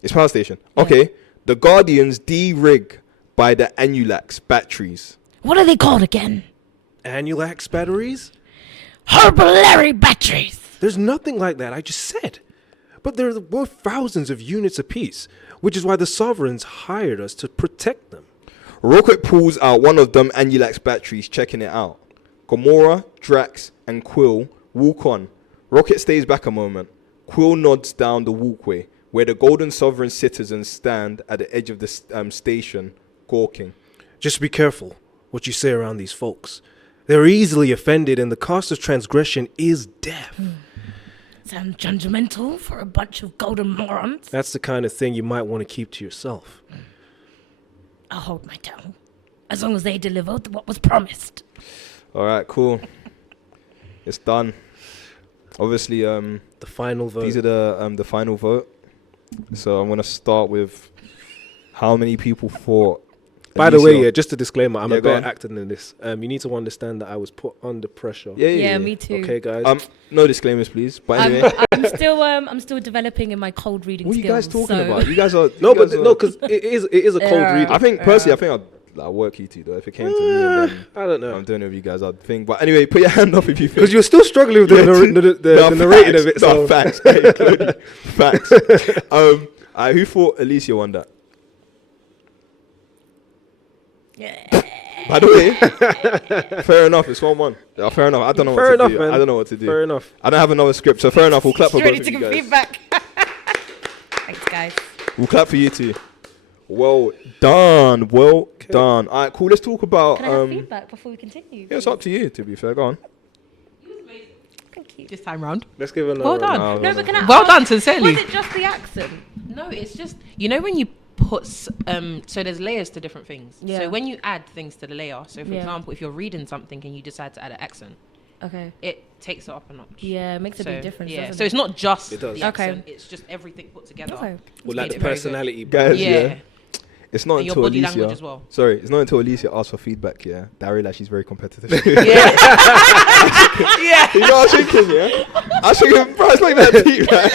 It's power station. Yeah. Okay. The Guardians de-rig by the Anulax batteries. What are they called again? Anulax batteries? Herbalary batteries. There's nothing like that, I just said. But they're worth thousands of units apiece, which is why the Sovereigns hired us to protect them. Rocket pulls out one of them Anulax batteries, checking it out. Gamora, Drax, and Quill walk on. Rocket stays back a moment. Quill nods down the walkway, where the Golden Sovereign citizens stand at the edge of the station, gawking. Just be careful what you say around these folks. They're easily offended, and the cost of transgression is death. Sounds judgmental for a bunch of golden morons. That's the kind of thing you might want to keep to yourself. I'll hold my tongue. As long as they deliver what was promised. All right, cool. It's done. Obviously, The final vote. these are the final vote. So I'm gonna start with how many people fought. By the way, Alicia. yeah, just a disclaimer. I'm Yeah, a go better on. actor than this. You need to understand that I was put under pressure. Yeah, me too. Okay, guys. No disclaimers, please. But anyway, I'm still developing in my cold reading what are you skills. guys talking so- about? You guys are no, you but guys are- no, because it is a cold Yeah. read. I think personally, I think I'd work you two though. If it came to me, and then I don't know. I'm doing it with you guys, I'd think. But anyway, put your hand up if you think. Because you're still struggling with the, No, the narrating of it. No, So facts. Hey, Chloe, facts. Who thought Alicia won that? Yeah. By the way, fair enough. It's 1-1. Yeah, fair enough. I don't know Fair what enough, to do. man. I don't know what to do. Fair enough. I don't have another script, so fair enough. We'll clap for Ready both to of you give guys. feedback. Thanks, guys. We'll clap for you two. Well done. Well done. All right, cool. Let's talk about. Can I have feedback before we continue? Yeah, it's up to you. To be fair, go on. Thank you. This time round. Let's give another Well done. round. No, but can I Well ask, done, sincerely. Was it just the accent? No, it's just when you put so there's layers to different things. Yeah. So when you add things to the layer, so for Yeah. example, if you're reading something and you decide to add an accent, Okay. it takes it up a notch. Yeah, it makes a big difference. Yeah, doesn't so it? it's not just It does. the Okay. accent; it's just everything put together. Okay. Well, like Made the it very good. personality. Guys, Yeah. yeah. It's not And your until body Alicia. language as well. Sorry, it's not until Alicia asks for feedback. Yeah, that I realize she's very competitive. Yeah. You know what I'm thinking? Yeah, I was thinking, bro, it's like that deep. Like,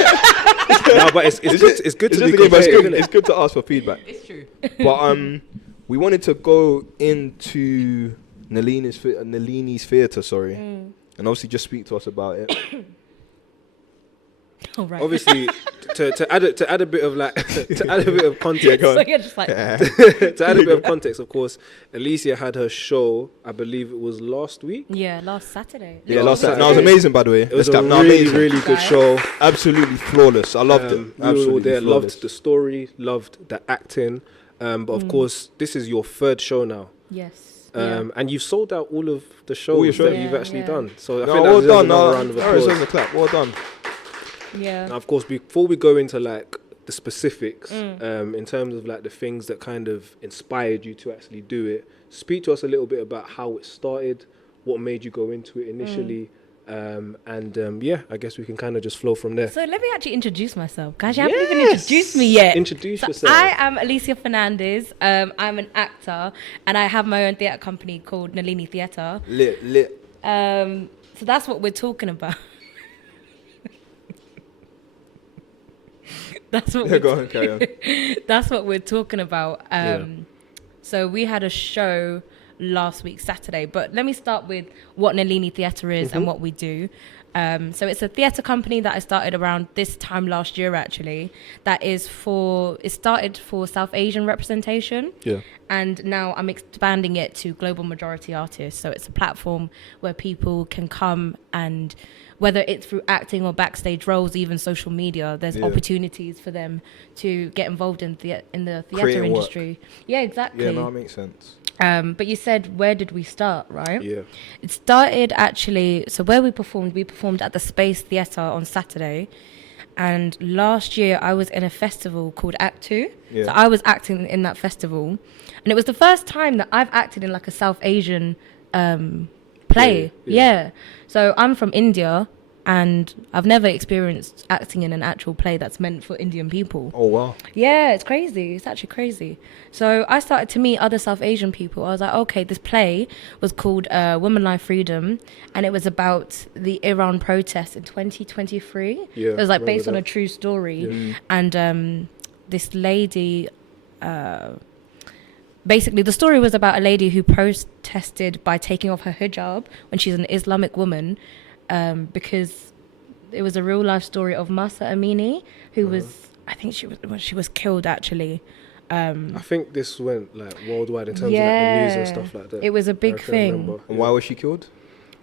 No, but it's good. It's good it's to just be a game, but it's competitive, good. isn't It's it? good to ask for feedback. It's true. But we wanted to go into Nalini's theatre, sorry, and obviously just speak to us about it. All right. Obviously, to add a bit of like to add a bit of context. go on. So you're just like, To add a bit of context, of course, Alicia had her show. I believe it was last week. yeah, last Saturday. Yeah, Last last time. No, it was Saturday. amazing, by the way. It was Let's a clap. No, really, amazing. really good Guys. show. Absolutely flawless. I loved it. We were all Absolutely there, flawless. loved the story, loved the acting. But of course, this is your third show now. Yes. And you've sold out all of the All your shows that shows? you've Yeah, actually yeah. done. So I No, think well that done. deserves No, another round of Harris applause. on the clap. Well done. Yeah. Now, of course, before we go into like the specifics, in terms of like the things that kind of inspired you to actually do it, speak to us a little bit about how it started, what made you go into it initially, yeah, I guess we can kind of just flow from there. So let me actually introduce myself, guys. You haven't even introduced me yet. Introduce So yourself. I am Alicia Fernandez. I'm an actor, and I have my own theatre company called Nalini Theatre. Lit. So that's what we're talking about. That's what Yeah, we're go on, carry on. That's what we're talking about. So we had a show last week, Saturday. But let me start with what Nalini Theatre is and what we do. So it's a theatre company that I started around this time last year, actually. It started for South Asian representation. Yeah. And now I'm expanding it to global majority artists. So it's a platform where people can come and, whether it's through acting or backstage roles, even social media, there's Yeah. opportunities for them to get involved in the theatre Creating work. industry. Yeah, exactly. Yeah, no, that makes sense. But you said, where did we start, right? Yeah. It started actually, so where we performed at the Space Theatre on Saturday. And last year I was in a festival called Act 2. Yeah. So I was acting in that festival. And it was the first time that I've acted in like a South Asian play. Yeah. So I'm from India and I've never experienced acting in an actual play that's meant for Indian people. Oh, wow. Yeah, it's crazy. It's actually crazy. So I started to meet other South Asian people. I was like, okay, this play was called Women Life Freedom, and it was about the Iran protests in 2023. Yeah, It was like remember based on that. a true story. And this lady, basically the story was about a lady who protested by taking off her hijab when she's an Islamic woman, because it was a real life story of Masa Amini, who was, I think she was killed actually. I think this went like worldwide in terms of like, the news and stuff like that. It was a I big can thing. remember. And why was she killed?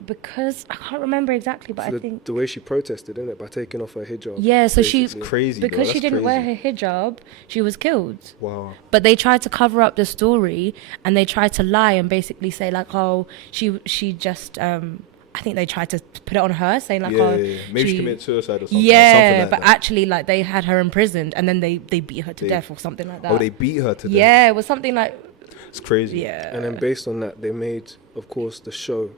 Because I can't remember exactly, but So I think the way she protested, innit, by taking off her hijab. yeah. So she, basically. Crazy. because bro. she That's didn't wear crazy. her hijab, she was killed. Wow. But they tried to cover up the story, and they tried to lie and basically say like, oh, she just I think they tried to put it on her, saying like, oh, Maybe she committed suicide or something. yeah, something like but that. actually like they had her imprisoned, and then they beat her to They- death or something like that. Oh, they beat her to death. yeah, it was something like It's crazy. yeah. And then based on that, they made, of course, the show.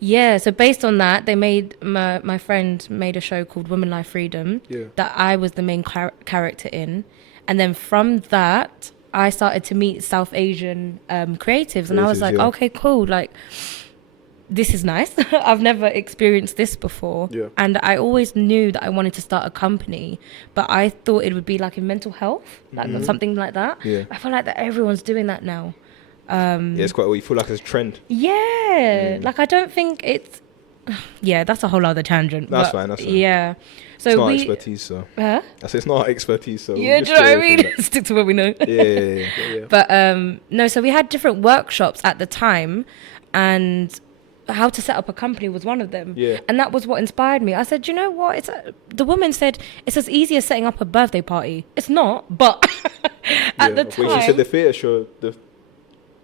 Yeah, so based on that, they made my friend made a show called Women Life Freedom Yeah. that I was the main character in, and then from that I started to meet South Asian creatives, and I was Creatives, like, yeah. okay, cool, like this is nice. I've never experienced this before, Yeah. and I always knew that I wanted to start a company, but I thought it would be like in mental health, like something like that. Yeah. I feel like that everyone's doing that now. Yeah, it's quite. You feel like it's a trend. Yeah, like I don't think it's yeah, that's a whole other tangent. That's but fine, that's fine. Yeah. So It's not our we. expertise, so. Huh? I said it's not our expertise, so. Yeah, we'll do you know what I stray away mean? from Stick to what we know. that. Yeah. But no, so we had different workshops at the time, and how to set up a company was one of them. Yeah. And that was what inspired me. I said, you know what? The woman said it's as easy as setting up a birthday party. It's not, but at the When she said time, the theatre show,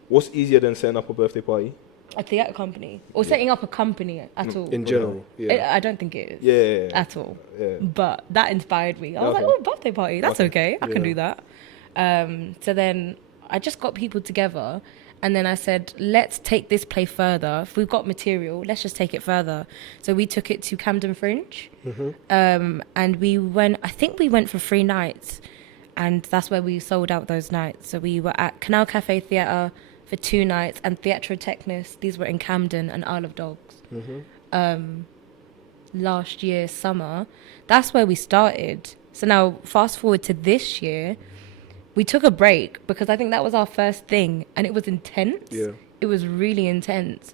what's easier than setting up a birthday party? a theatre company or setting up a company at all. In general, yeah. I don't think it is. Yeah. At all. Yeah. But that inspired me. I was Okay. like, oh, birthday party. That's okay. I can Yeah. do that. So then I just got people together, and then I said, let's take this play further. If we've got material, let's just take it further. So we took it to Camden Fringe. And we went, I think we went for 3 nights. And that's where we sold out those nights. So we were at Canal Cafe Theatre for 2 nights, and Theatre Technis. These were in Camden and Isle of Dogs. Last year, summer. That's where we started. So now, fast forward to this year, we took a break because I think that was our first thing, and it was intense. Yeah. It was really intense.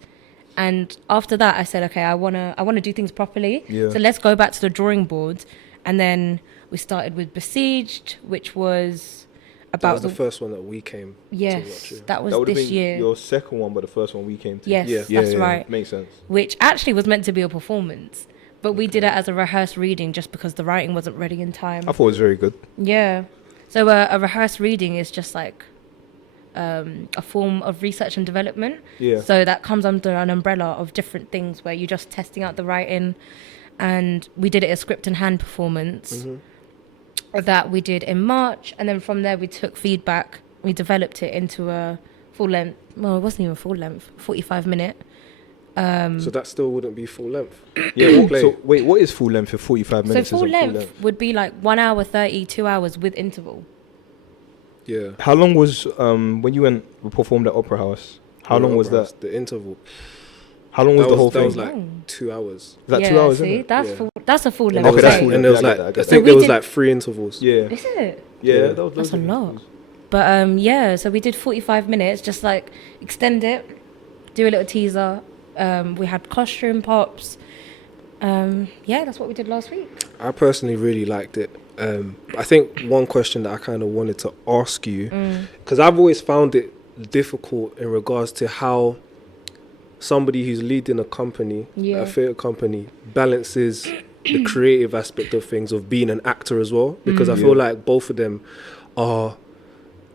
And after that, I said, okay, I wanna do things properly. Yeah. So let's go back to the drawing board. And then we started with Besieged, which was That about was the first one that we came to watch. yes, Yeah. that was That would have this been year. your second one, but the first one we came to. Yes, Yeah. that's right. Makes sense. Which actually was meant to be a performance, but we did it as a rehearsed reading just because the writing wasn't ready in time. I thought it was very good. Yeah. So a rehearsed reading is just like a form of research and development. Yeah. So that comes under an umbrella of different things where you're just testing out the writing. And we did it as script and hand performance that we did in March. And then from there we took feedback. We developed it into a full length. Well, it wasn't even full length, 45 minute. So that still wouldn't be full length. Yeah. Play. So wait, what is full length? If 45 So minutes full isn't length would be like 1 hour 30, 2 hours with interval. Yeah. How long was when you went performed at Opera House? How long was that? The interval. How long was the whole that thing? was like 2 hours. Is that yeah, 2 hours? see, Isn't it? that's Yeah. that's a full And length. Okay, there that's was full like, length. and there was Yeah, I like get that, I I get think that. there We was did- like 3 intervals. Yeah. Is it? Yeah. Yeah. That was That's a loads of lot. interviews. But yeah, so we did 45 minutes, just like extend it, do a little teaser. We had costume pops. Yeah, that's what we did last week. I personally really liked it. I think one question that I kind of wanted to ask you, because I've always found it difficult in regards to how somebody who's leading a company, Yeah. a theatre company, balances the creative aspect of things, of being an actor as well. Because I feel like both of them are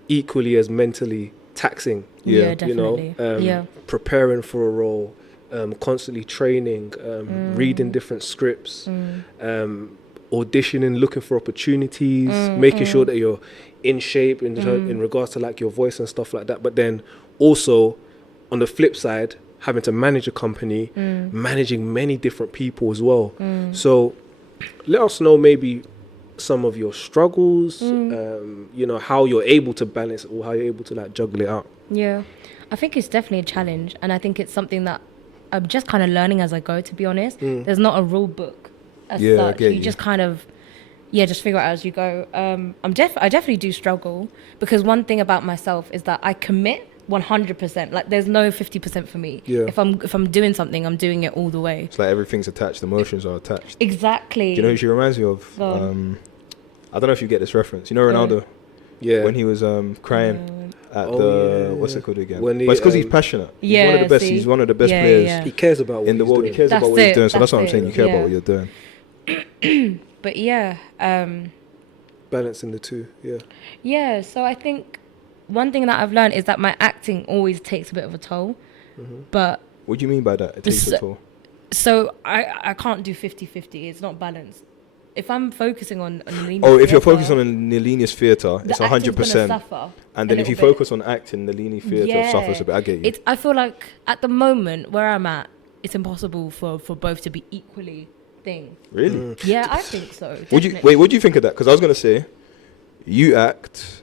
equally as mentally taxing. Yeah. Definitely. Yeah. Preparing for a role, constantly training, reading different scripts, auditioning, looking for opportunities, making sure that you're in shape in regards to like your voice and stuff like that. But then also on the flip side, having to manage a company, managing many different people as well. So let us know maybe some of your struggles, how you're able to balance it or how you're able to like juggle it out. Yeah, I think it's definitely a challenge, and I think it's something that I'm just kind of learning as I go. To be honest, there's not a rule book as Yeah, I such. get You you. just kind of, just figure it out as you go. I definitely do struggle because one thing about myself is that I commit 100%. Like there's no 50% for me. Yeah. If I'm doing something, I'm doing it all the way. It's like everything's attached. Emotions are attached. Exactly. Do you know who she reminds me of? Go on. I don't know if you get this reference. You know Ronaldo Yeah. when he was crying at Oh, the yeah, what's yeah. it called again? When he, but it's because he's um, passionate. He's Yeah, one of the best. see? He's one of the best Yeah, players yeah. he cares about what in the he's world. doing. He cares That's about what he's it, doing. So that's what I'm that's saying. it, You care yeah. about what you're doing. But yeah, Balancing the two. Yeah. yeah. So I think one thing that I've learned is that my acting always takes a bit of a toll. But What do you mean by that? It takes a So- toll. so I can't do 50-50. It's not balanced. If I'm focusing on Oh, if you're focused on a Nellini's theatre, it's 100%. suffer. And then a if you little bit. focus on acting, Nellini theatre Yeah. suffers a bit. I get you. I feel like at the moment where I'm at, it's impossible for both to be equally thing. Really? Yeah, I think so. What do you definitely. what do you think of that? Because I was gonna say, you act.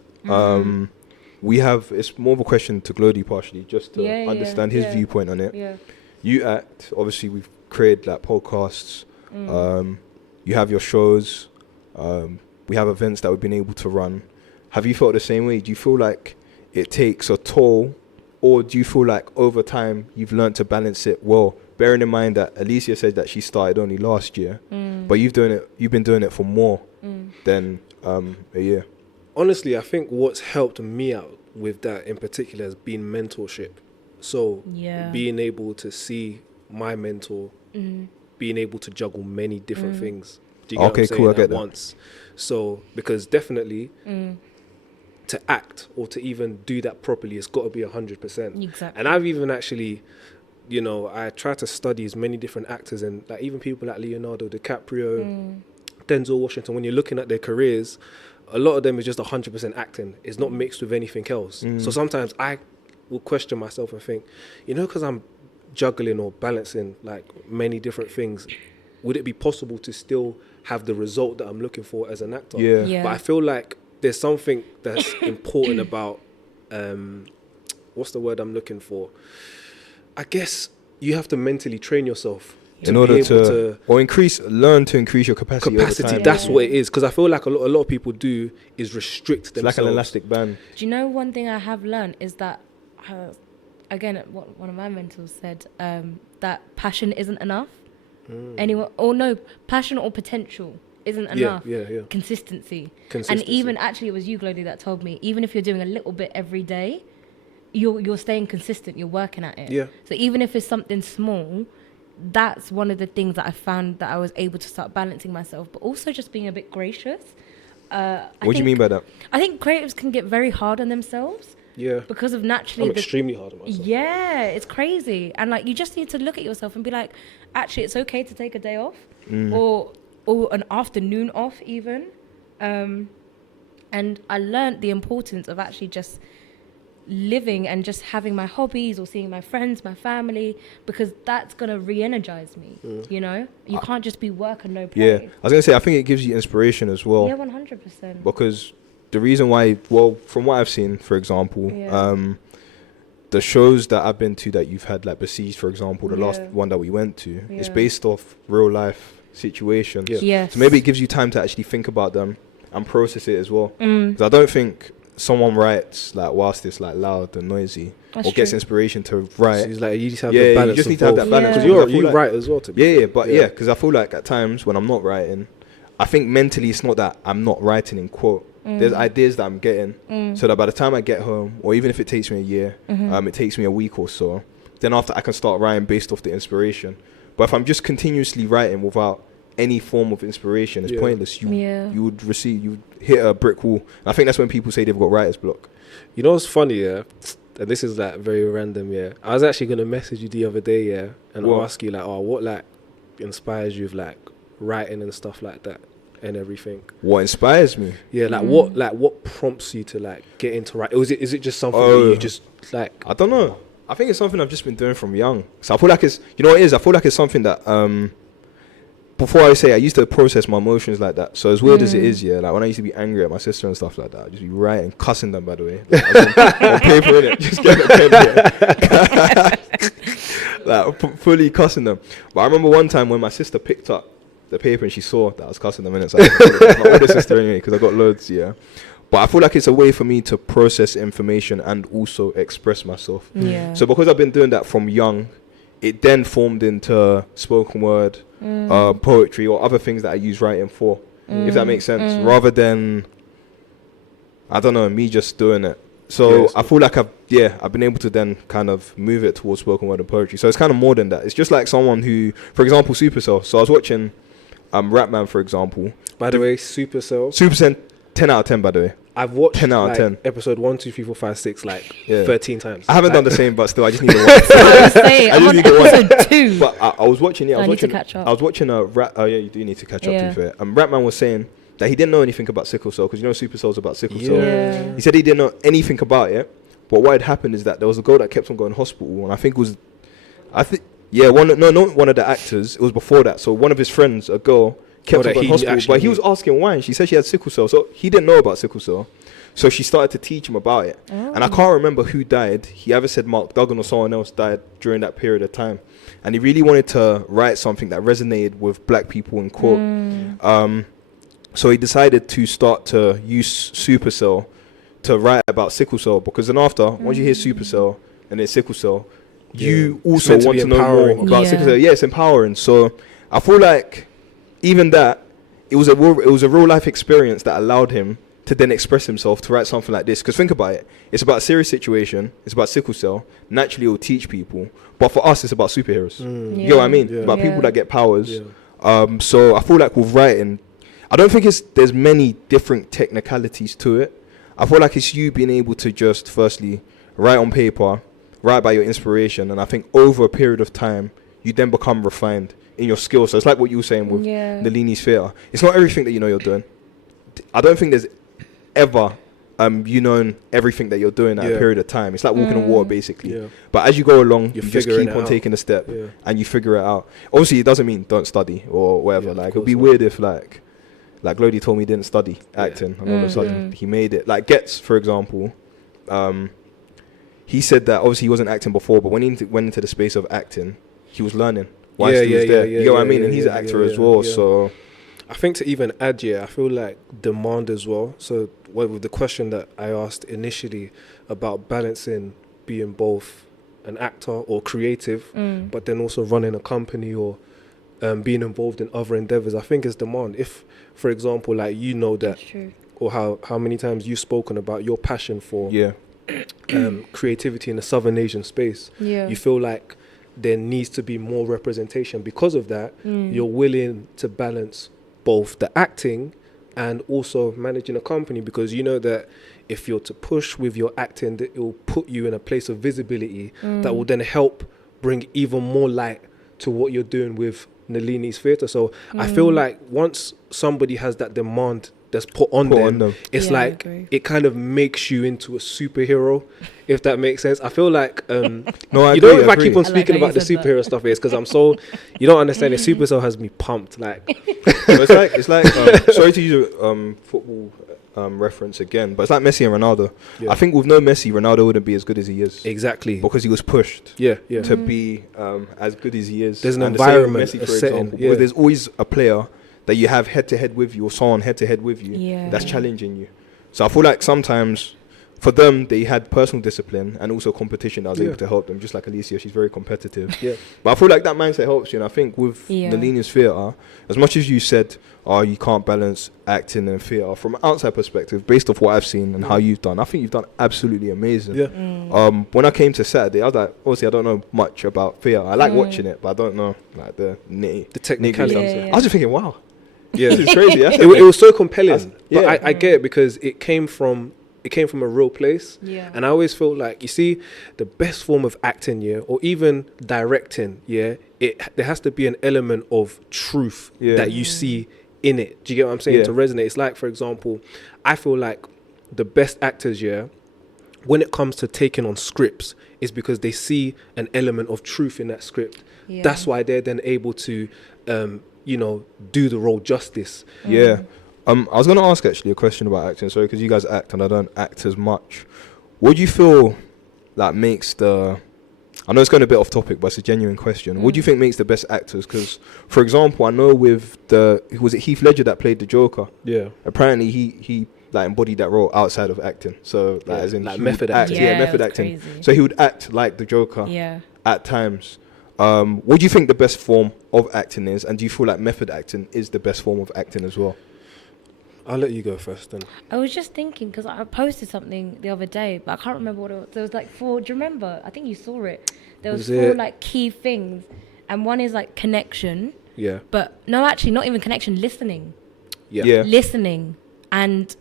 We have. It's more of a question to Glody partially, just to Yeah, yeah, understand his yeah. viewpoint on it. Yeah. You act. Obviously, we've created like podcasts. You have your shows. We have events that we've been able to run. Have you felt the same way? Do you feel like it takes a toll or do you feel like over time you've learned to balance it well? Bearing in mind that Alicia said that she started only last year, but you've been doing it for more than a year. Honestly, I think what's helped me out with that in particular has been mentorship. So Yeah. being able to see my mentor, being able to juggle many different things. Do you get Okay, what I'm saying, cool, I at get that. once? So because definitely to act or to even do that properly, it's got to be 100%. Exactly. And I've even actually, I try to study as many different actors, and like even people like Leonardo DiCaprio, Denzel Washington. When you're looking at their careers, a lot of them is just 100% acting. It's not mixed with anything else. So sometimes I will question myself and think, because I'm juggling or balancing like many different things, would it be possible to still have the result that I'm looking for as an actor? Yeah. Yeah. But I feel like there's something that's important about, what's the word I'm looking for? I guess you have to mentally train yourself In be order able to or learn to increase your capacity. Over time. That's what it is. Because I feel like a lot of people do is restrict It's themselves. like an elastic band. Do you know one thing I have learned is that, again, what one of my mentors said, that passion isn't enough. Passion or potential isn't enough. Yeah. Consistency. And Consistency. even actually, it was you, Glody, that told me, even if you're doing a little bit every day, you're staying consistent. You're working at it. Yeah. So even if it's something small, that's one of the things that I found that I was able to start balancing myself, but also just being a bit gracious. What do you mean by that? I think creatives can get very hard on themselves Yeah. because of naturally I'm extremely hard on myself. Yeah, it's crazy. And like you just need to look at yourself and be like, actually it's okay to take a day off or an afternoon off even. And I learned the importance of actually just living and just having my hobbies or seeing my friends, my family, because that's gonna re-energize me. You can't just be work and no play. Yeah, I was gonna say I think it gives you inspiration as well. Yeah, 100%. Because the reason why, well, from what I've seen, for example, Yeah. the shows that I've been to that you've had, like Besieged, for example, the last Yeah. one that we went to, it's Yeah. based off real life situations. Yeah. Yes. So maybe it gives you time to actually think about them and process it as well. Mm. Because I don't think someone writes like whilst it's like loud and noisy That's or gets true. inspiration to So write. it's like you just have Yeah, the you balance. just of need to have both. that balance. Yeah. Because I feel you like- write as well. To be Yeah, fair. but yeah, because I feel like at times when I'm not writing, I think mentally it's not that I'm not writing in quote. There's ideas that I'm getting, so that by the time I get home, or even if it takes me a year, it takes me a week or so, then after I can start writing based off the inspiration. But if I'm just continuously writing without any form of inspiration, it's Yeah. pointless. Yeah. You would hit a brick wall. And I think that's when people say they've got writer's block. You know what's funny, yeah? And this is like very random, yeah. I was actually gonna message you the other day, yeah, and What? ask you like, what like inspires you with like writing and stuff like that and everything. What inspires me? Yeah, like what prompts you to like get into writing? Or is it just something that Oh. you just like? I don't know. I think it's something I've just been doing from young. So I feel like it's, you know what it is? I feel like it's something that, before I say I used to process my emotions like that. So as weird as it is, yeah, like when I used to be angry at my sister and stuff like that, I'd just be writing, cussing them, by the way. Like, on paper, innit? Just get a pen, yeah. Like, fully cussing them. But I remember one time when my sister picked up the paper and she saw that I was cussing them, and it's like, my older sister anyway, because I got loads, yeah. But I feel like it's a way for me to process information and also express myself. Yeah. So because I've been doing that from young, it then formed into spoken word, poetry, or other things that I use writing for, if that makes sense, rather than, I don't know, me just doing it. So Yes. I feel like I've been able to then kind of move it towards spoken word and poetry. So it's kind of more than that. It's just like someone who, for example, Supercell. So I was watching Rapman, for example. By the way, Supercell. Supercell, 10 out of 10, by the way. I've watched 10 out of like, 10. episode 1, 2, 3, 4, 5, 6 like Yeah. 13 times. I haven't Like, done the same, but still, I just need to watch. I was saying, I I'm just on need to watch. episode 2. But I was watching it. I need to catch up. I was watching a rap. Oh yeah, you do need to catch up. To Yeah. be fair, Rapman was saying that he didn't know anything about sickle cell because you know Supercell's about sickle cell. Yeah. He said he didn't know anything about it. But what had happened is that there was a girl that kept on going to hospital, and I think not one of the actors. It was before that. So one of his friends, a girl, kept Oh, on that going he to hospital, actually but he was asking why, and she said she had sickle cell. So he didn't know about sickle cell. So she started to teach him about it. And I can't remember who died. He either said Mark Duggan or someone else died during that period of time. And he really wanted to write something that resonated with black people in quote. So he decided to start to use Supercell to write about sickle cell, because then after, once you hear Supercell, and then sickle cell, you also meant to want be to know more empowering. about Yeah. sickle cell. Yeah, it's empowering. So I feel like even that, it was a real life experience that allowed him to then express himself to write something like this. Because think about it, it's about a serious situation. It's about sickle cell. Naturally, it will teach people. But for us, it's about superheroes. You know what I mean? Yeah. About people Yeah. that get powers. Yeah. So I feel like with writing, I don't think there's many different technicalities to it. I feel like it's you being able to just firstly write on paper, write by your inspiration, and I think over a period of time, you then become refined in your skills. So it's like what you were saying with Yeah. Nalini's theatre. It's not everything that you know you're doing. I don't think there's ever you known everything that you're doing at a Yeah. period of time. It's like walking on water basically. Yeah. But as you go along, You're you just figuring keep it on out. taking a step Yeah. and you figure it out. Obviously, it doesn't mean don't study or whatever. Yeah, of like it'd course be not. weird if like Lodi told me he didn't study Yeah. acting and all of a sudden he made it. Like Getz, for example, he said that obviously he wasn't acting before, but when he went into the space of acting, he was learning whilst Yeah, he was yeah, there. yeah, you know what I yeah, mean? yeah, And he's yeah, an actor yeah, as well. yeah. So I think to even add, I feel like demand as well. So with the question that I asked initially about balancing being both an actor or creative, but then also running a company or being involved in other endeavors, I think it's demand. If, for example, like you know that, That's true. or how many times you've spoken about your passion for yeah, creativity in the Southern Asian space, Yeah. you feel like there needs to be more representation. Because of that, you're willing to balance both the acting and also managing a company, because you know that if you're to push with your acting, that it will put you in a place of visibility that will then help bring even more light to what you're doing with Nalini's theatre. So I feel like once somebody has that demand that's put on them, it's Yeah, I like agree. it kind of makes you into a superhero, if that makes sense. I feel like no, I you agree, know, if I agree. keep on I like speaking how you about the said that. superhero stuff, it's because I'm so, you don't understand. The Supercell has me pumped. Like, But it's like sorry to use a football reference again, but it's like Messi and Ronaldo. Yeah. I think with no Messi, Ronaldo wouldn't be as good as he is exactly. because he was pushed Yeah. to be as good as he is. There's an And the same with environment, Messi, a for setting, example, yeah. because there's always a player that you have head to head with you, or someone head to head with you Yeah. that's challenging you. So I feel like sometimes for them, they had personal discipline and also competition that was Yeah. able to help them. Just like Alicia, she's very competitive. Yeah. But I feel like that mindset helps you. And I think with Yeah. Nalini's theatre, as much as you said, you can't balance acting and theatre, from an outside perspective, based off what I've seen and how you've done, I think you've done absolutely amazing. Yeah. When I came to Saturday, I was like, obviously I don't know much about theatre. I like watching it, but I don't know like the The technicality. Yeah, yeah. I was just thinking, wow, Yeah. this is crazy. it was so compelling. That's- But yeah. I get it, because it came from a real place. Yeah. And I always felt like, you see, the best form of acting, or even directing, there has to be an element of truth Yeah. that you see in it. Do you get what I'm saying? Yeah. To resonate. It's like, for example, I feel like the best actors, when it comes to taking on scripts, is because they see an element of truth in that script. Yeah. That's why they're then able to, do the role justice. Yeah. I was going to ask actually a question about acting, sorry, because you guys act and I don't act as much. What do you feel that makes I know it's going a bit off topic, but it's a genuine question. What do you think makes the best actors? Because, for example, I know with was it Heath Ledger that played the Joker? Yeah. Apparently he like embodied that role outside of acting. So like, Yeah, as in like he would method act, acting. yeah, Yeah, method that's acting. crazy. So he would act like the Joker Yeah. at times. What do you think the best form of acting is, and do you feel like method acting is the best form of acting as well? I'll let you go first then. I was just thinking, because I posted something the other day, but I can't remember what it was. There was like 4, do you remember? I think you saw it. There was Was 4 it- like key things. And one is like connection, Yeah. but no, actually not even connection, listening. Yeah. Listening. And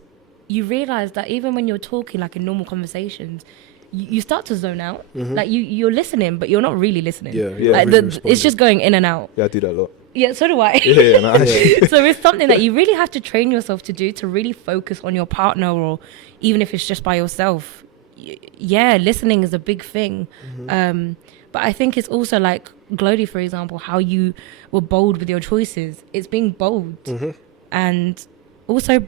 you realize that even when you're talking like in normal conversations, you start to zone out. Like you're listening, but you're not really listening. Yeah, yeah, Like really it's responding. just going in and out. Yeah, I do that a lot. Yeah, so do I. Yeah, no, actually. So it's something that you really have to train yourself to do, to really focus on your partner, or even if it's just by yourself. Yeah, listening is a big thing. But I think it's also like Glody, for example, how you were bold with your choices. It's being bold. And also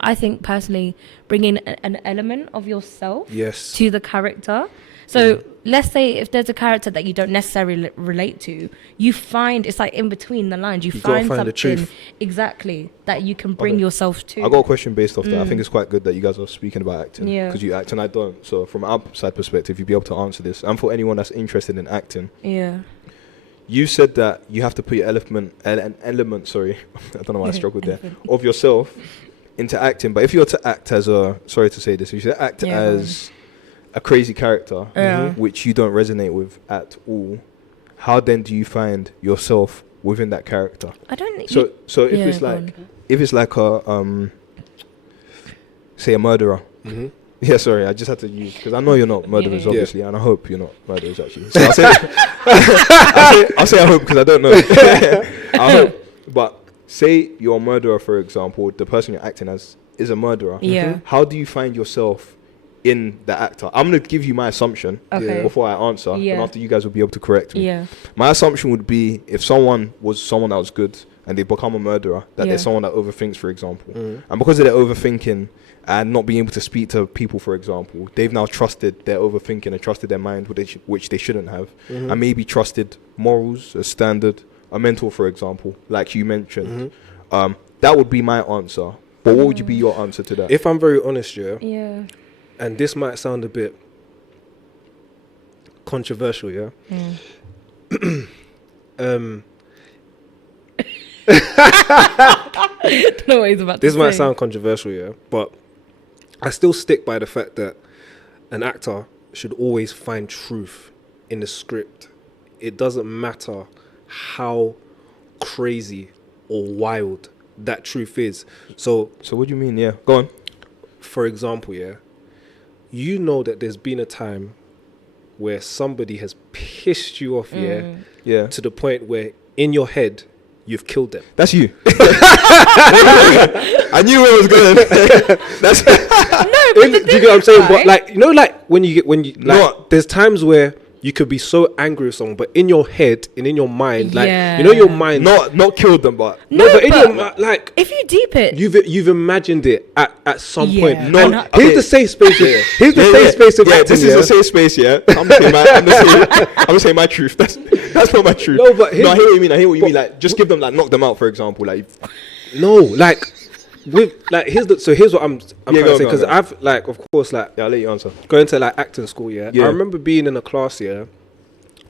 I think personally, bringing an element of yourself Yes. to the character. So let's say if there's a character that you don't necessarily relate to, you find it's like in between the lines. You You've gotta find find the something truth. exactly that you can bring Okay. yourself to. I got a question based off that. I think it's quite good that you guys are speaking about acting. Yeah. Because you act and I don't. So from an outside perspective, you'd be able to answer this. And for anyone that's interested in acting, Yeah. you said that you have to put your an element, sorry, I don't know why I struggled there, of yourself into acting. But if you're to act as a, sorry to say this, if you should act Yeah. as a crazy character, Yeah. which you don't resonate with at all, how then do you find yourself within that character? I don't think So if yeah, it's go like, on. if it's like a, say a murderer. Mm-hmm. Yeah, sorry, I just had to use, because I know you're not murderers, Yeah. obviously, and I hope you're not murderers, actually. So I'll say I hope, because I don't know. I hope. But say you're a murderer, for example, the person you're acting as is a murderer. Yeah. How do you find yourself in the actor? I'm going to give you my assumption Okay. before I answer, Yeah. and after you guys will be able to correct me. Yeah. My assumption would be if someone that was good and they become a murderer, that Yeah. there's someone that overthinks, for example. Mm. And because of their overthinking and not being able to speak to people, for example, they've now trusted their overthinking and trusted their mind, which they shouldn't have. Mhm. And maybe trusted morals, a standard, a mentor, for example, like you mentioned. That would be my answer. But what would you be your answer to that? If I'm very honest, yeah, Yeah. and this might sound a bit controversial, yeah. Don't know what he's about This to might say. sound controversial, yeah, but I still stick by the fact that an actor should always find truth in the script. It doesn't matter how crazy or wild that truth is. So, So what do you mean? Yeah, go on. for example, yeah, you know that there's been a time where somebody has pissed you off, yeah, Yeah, to the point where in your head you've killed them. that's you. I knew where it was going. That's Do you get what I'm saying? But right? like, you know, like when you like, No. there's times where you could be so angry with someone, but in your head and in your mind, like, Yeah. you know, your mind. not killed them, but no, but in your like, if you deep it, you've imagined it at some Yeah. point. And No, I- here's okay. the safe space. Here's the safe space of yeah, acting, this is a safe space, yeah. I'm gonna say my truth. That's not my truth. No, but I hear what you mean. I hear what you mean. Like, just give them, like, knock them out, for example. Like, No, like with like here's what I'm Yeah, trying to go say, on, because go on. I've like, of course, like yeah, I'll let you answer. going to like acting school. Yeah, Yeah. I remember being in a class. Yeah,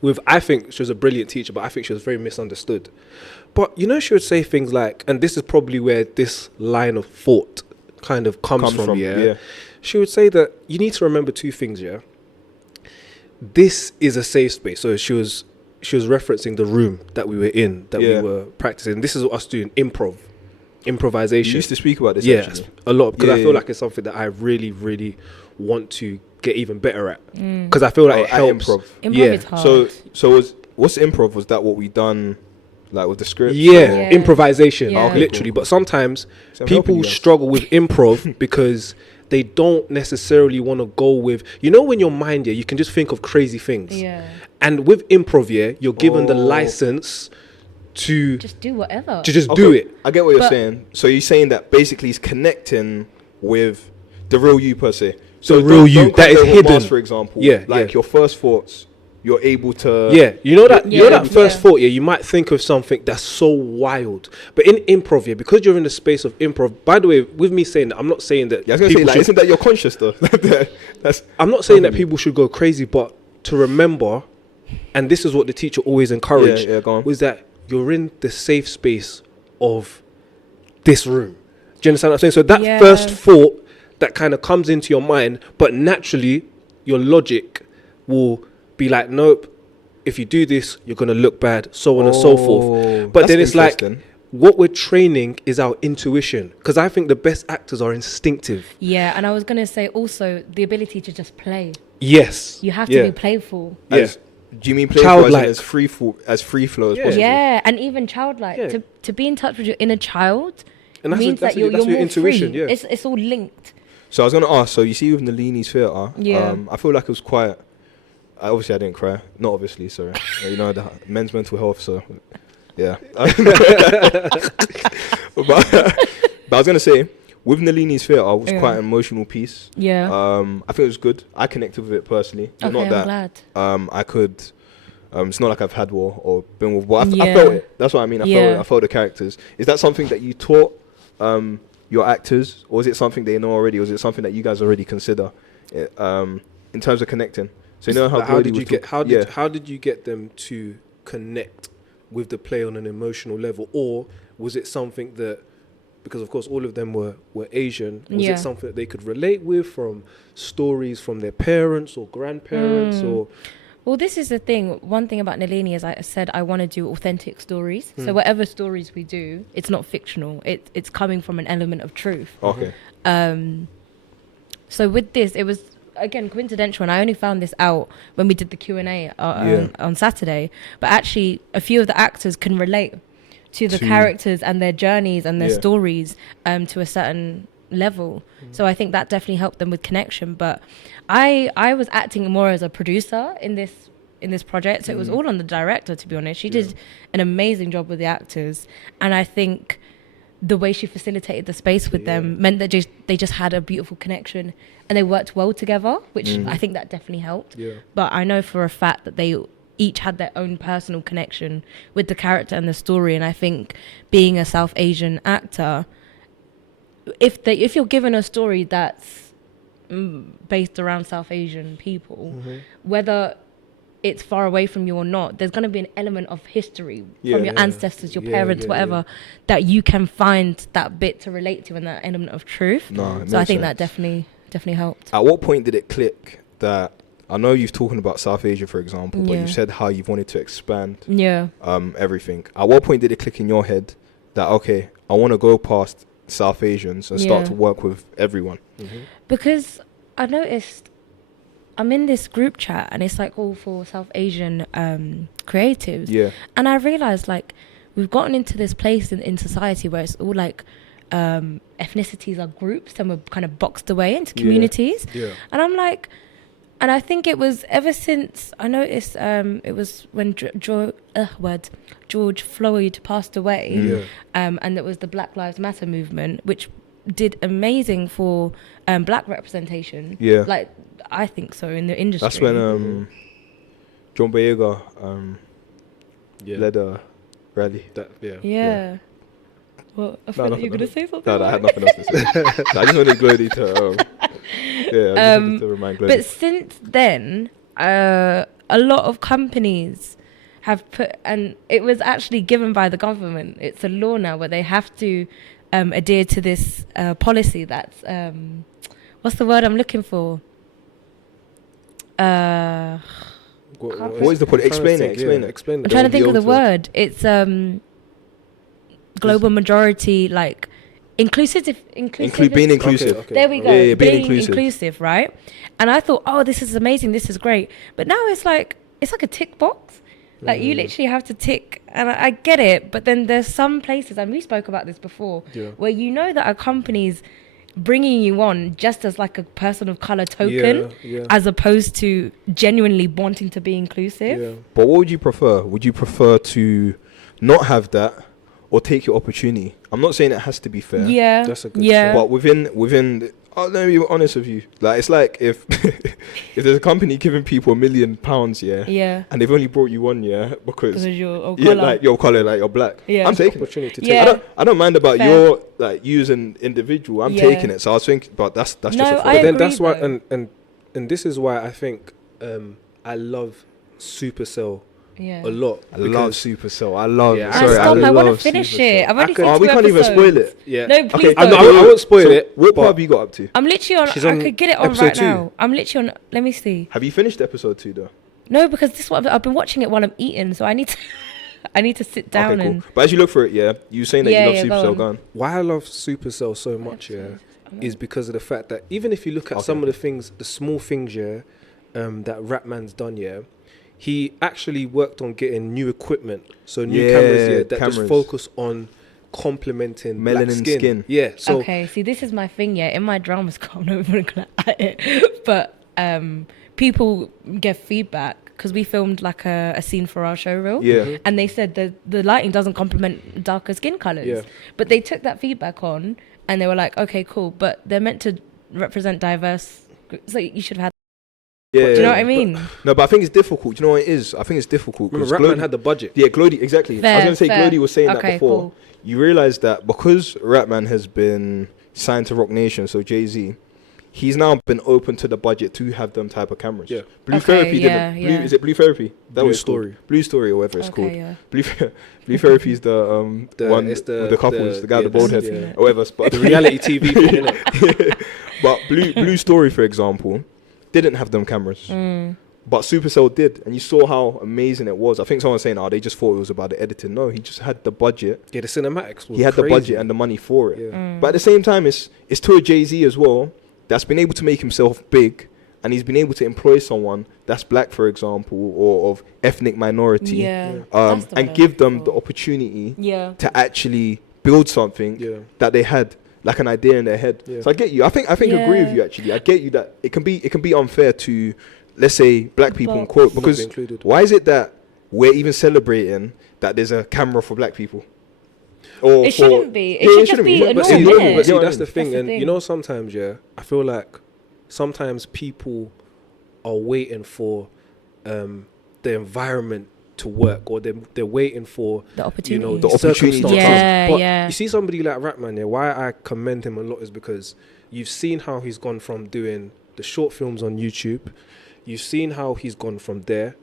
with, I think she was a brilliant teacher, but I think she was very misunderstood. But you know, she would say things like, and this is probably where this line of thought kind of comes from. Yeah, she would say that you need to remember two things. Yeah, this is a safe space. So she was referencing the room that we were in, that Yeah. we were practicing. This is us doing You improvisation. used to speak about this, Yeah, actually. a lot, because Yeah, I feel yeah. like it's something that I really, really want to get even better at. Because I feel like it at helps. improv. improv yeah. is hard. So what's improv? Was that what we done, like, with the script? Yeah, Yeah. improvisation, Yeah. Okay, literally. cool. But sometimes So I'm helping people you guys. struggle with improv because they don't necessarily want to go with, you know, when your mind, yeah, you can just think of crazy things. yeah, And with improv, yeah, you're given the Oh. license to just do whatever. just Okay, do it. I get what you're But- saying. So you're saying that basically it's connecting with the real you, per se. The So real you, don't that is come there with a mask, hidden. for example. Yeah, like yeah. your first thoughts, you're able to. Yeah, you know that Yeah, that first yeah. thought, yeah, you might think of something that's so wild. But in improv, yeah, because you're in the space of improv, by the way, with me saying that, I'm not saying that Yeah, I was gonna say, people like, should, isn't that your conscious though? That's I'm not saying that Definitely. people should go crazy, but to remember, and this is what the teacher always encouraged, Yeah, go on. was that you're in the safe space of this room. Do you understand what I'm saying? So that Yeah. first thought that kind of comes into your mind, but naturally your logic will be like, nope, if you do this, you're going to look bad, so on and so forth. Oh, But that's then it's like, interesting. what we're training is our intuition. Because I think the best actors are instinctive. yeah, and I was gonna say also the ability to just play. Yes. You have Yeah. to be playful. Yeah. As, do you mean playful Childlike. as free flow as flow as Yeah. possible? Yeah, and even childlike. Yeah. To be in touch with your inner child And that's means that's that you're your more intuition. free. Yeah. It's all linked. So I was gonna ask. So you see, with Nalini's theatre, Yeah. I feel like it was quite. Obviously, I didn't cry. Not obviously, sorry. You know, the men's mental health. So, yeah. But I was gonna say, with Nalini's Theatre, it was Yeah. quite an emotional piece. Yeah. I think it was good. I connected with it personally. But Okay, not I'm that glad. I could. It's not like I've had war or been with war. I Yeah. felt it. That's what I mean. I felt it. Yeah. I felt the characters. Is that something that you taught your actors, or is it something they know already, or is it something that you guys already consider in terms of connecting? So you know how Like, how Glody did you would get talk- yeah. how did you get them to connect with the play on an emotional level, or was it something that, because of course all of them were Asian, was Yeah. it something that they could relate with from stories from their parents or grandparents or Well, this is the thing. One thing about Nalini is I said I want to do authentic stories. So Hmm. whatever stories we do, it's not fictional. It's coming from an element of truth. Okay. So with this, it was again coincidental, and I only found this out when we did the Q&A Yeah. on Saturday. But actually, a few of the actors can relate to the To- characters and their journeys and their Yeah. stories to a certain level. So I think that definitely helped them with connection. But I was acting more as a producer in this project, so it was all on the director, to be honest. She did an amazing job with the actors, and I think the way she facilitated the space with them meant that they just had a beautiful connection and they worked well together, which I think that definitely helped. yeah. But I know for a fact that they each had their own personal connection with the character and the story. And I think being a South Asian actor, if you're given a story that's based around South Asian people, whether it's far away from you or not, there's going to be an element of history Yeah. from your ancestors, your Yeah, parents, yeah, whatever, that you can find that bit to relate to and that element of truth. No, it So I makes think that sense. definitely helped. At what point did it click that? I know you've talking about South Asia, for example, but Yeah. you said how you've wanted to expand Yeah. everything. At what point did it click in your head that, okay, I want to go past South Asians and start Yeah. to work with everyone? Because I noticed I'm in this group chat and it's like all for South Asian creatives. Yeah. And I realized like we've gotten into this place in society where it's all like ethnicities are grouped and we're kind of boxed away into Yeah. communities. Yeah. And I'm like, and I think it was ever since I noticed it was when George Floyd passed away. Yeah. And it was the Black Lives Matter movement, which did amazing for black representation. Yeah. Like, I think so in the industry. That's when John Boyega Yeah. led a rally. That, yeah. Yeah. Well, I feel like nothing, you're going to say something. No, I had like- nothing else to say. I just wanted Glody to, I just wanted to remind Glody. But since then, a lot of companies have put, and it was actually given by the government. It's a law now where they have to adhere to this policy that's, what's the word I'm looking for? What is the point? Explain it, explain it. Explain I'm it. trying to think of the Don't be word. It's global majority, like inclusive. Being inclusive. Okay. There we go. Yeah, yeah, being being inclusive. inclusive, right? And I thought, oh, this is amazing. This is great. But now it's like a tick box. Like you literally have to tick, and I get it. But then there's some places, and we spoke about this before, Yeah. where you know that a company's bringing you on just as like a person of color token, Yeah. as opposed to genuinely wanting to be inclusive. Yeah. But what would you prefer? Would you prefer to not have that or take your opportunity? I'm not saying it has to be fair. Yeah, That's a good yeah. But within let me be honest with you. Like, it's like if if there's a company giving people £1 million, yeah, Yeah, and they've only brought you on, yeah, because because you're of yeah, color. like your color, like you're black. Yeah. I'm taking it. Opportunity to Yeah. I don't mind about Fair. your like you as an individual. I'm Yeah. taking it. So I was thinking, but that's No, just a I thought. But then agree that's why, though. and this is why I think I love Supercell yeah. a lot. I love Supercell. I love. Yeah, sorry, Stop, I want to love finish Supercell. it. I've only I can- seen Oh, two we can't even episodes. spoil it. Yeah. No, please Okay, don't. I won't spoil it. What but part have you got up to? I'm literally on. She's I on could get it on episode right 2. now. I'm literally on. Let me see. Have you finished episode 2 though? No, because this is what I've been watching it while I'm eating, so I need to. I need to sit down Okay, and. cool. But as you look for it, yeah, you were saying that Yeah, you yeah, love go Supercell. on. Go on. why I love Supercell so much, yeah, is because of the fact that even if you look at Okay. some of the things, the small things, yeah, that Ratman's done, yeah, he actually worked on getting new equipment, so new Yeah, cameras, yeah, that cameras. just focus on complementing black Melanin skin. Yeah, so Okay, see, this is my thing. Yeah, in my drama school, I'm not even gonna at it, but people give feedback because we filmed like a scene for our show reel. Yeah. And they said the lighting doesn't complement darker skin colors. Yeah. But they took that feedback on and they were like, okay, cool. But they're meant to represent diverse groups. So you should have had. Yeah. Do you know what I mean? No, but I think it's difficult. Do you know what it is? I think it's difficult. Remember, 'cause Rapman had the budget. Yeah, Glody, exactly. I was Fair, going to say, fair. Glody was saying that Okay, before. cool. You realise that because Rapman has been signed to Rock Nation, so Jay-Z, he's now been open to the budget to have them type of cameras. Yeah. Blue Okay, Therapy yeah, didn't. yeah. Is it Blue Therapy? Blue what it's called. Story. Blue Story or whatever it's called. Okay, yeah. Blue Therapy is the one it's with the couples, the guy with the bald yeah, head, yeah. or whatever. But The reality TV thing, innit? But Blue Story, for example, didn't have them cameras. But Supercell did, and you saw how amazing it was. I think someone was saying, "Oh, they just thought it was about the editing." No, he just had the budget. Yeah, the cinematics was He had the crazy. budget and the money for it. Yeah. But at the same time, it's to a Jay-Z as well that's been able to make himself big, and he's been able to employ someone that's black, for example, or of ethnic minority, Yeah. That's the and word give I'm them looking the for. opportunity Yeah. to actually build something Yeah. that they had, like an idea in their head. Yeah. So I get you. I think agree Yeah. with you actually. I get you that it can be unfair to, let's say, black people in But- quote, Not because be included. why is it that we're even celebrating that there's a camera for black people? Or It for- shouldn't be. It Yeah, should it just shouldn't be be. a But But see, norm, normal, innit? but see, that's the That's the thing, and thing. you know, sometimes, yeah, I feel like sometimes people are waiting for the environment to work, or they're waiting for The you know opportunity. The opportunity. circumstances. Yeah, But yeah. you see somebody like Rapman, yeah. Why I commend him a lot is because you've seen how he's gone from doing the short films on YouTube. You've seen how he's gone from there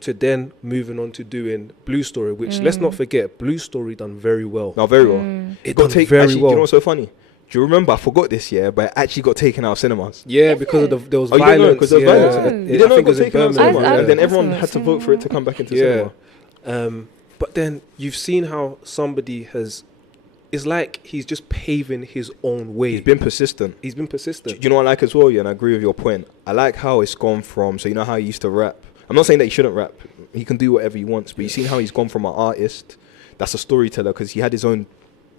to then moving on to doing Blue Story, which let's not forget, Blue Story done very well. No, very well. It got done taken. very Actually, do well. you know what's so funny? Do you remember? I forgot this year, but it actually got taken out of cinemas. Yeah, because of there was Oh, you didn't know violence. because there was yeah. violence. Oh. You I didn't know it think got was in taken out of Birmingham, cinema, I- and then I- everyone I- had to vote for it to come back into Yeah. cinema. But then you've seen how somebody has. It's like he's just paving his own way. He's been persistent. He's been Do persistent. you know what I like as well? Yeah, and I agree with your point. I like how it's gone from. So you know how he used to rap. I'm not saying that he shouldn't rap. He can do whatever he wants, but you seen how he's gone from an artist that's a storyteller because he had his own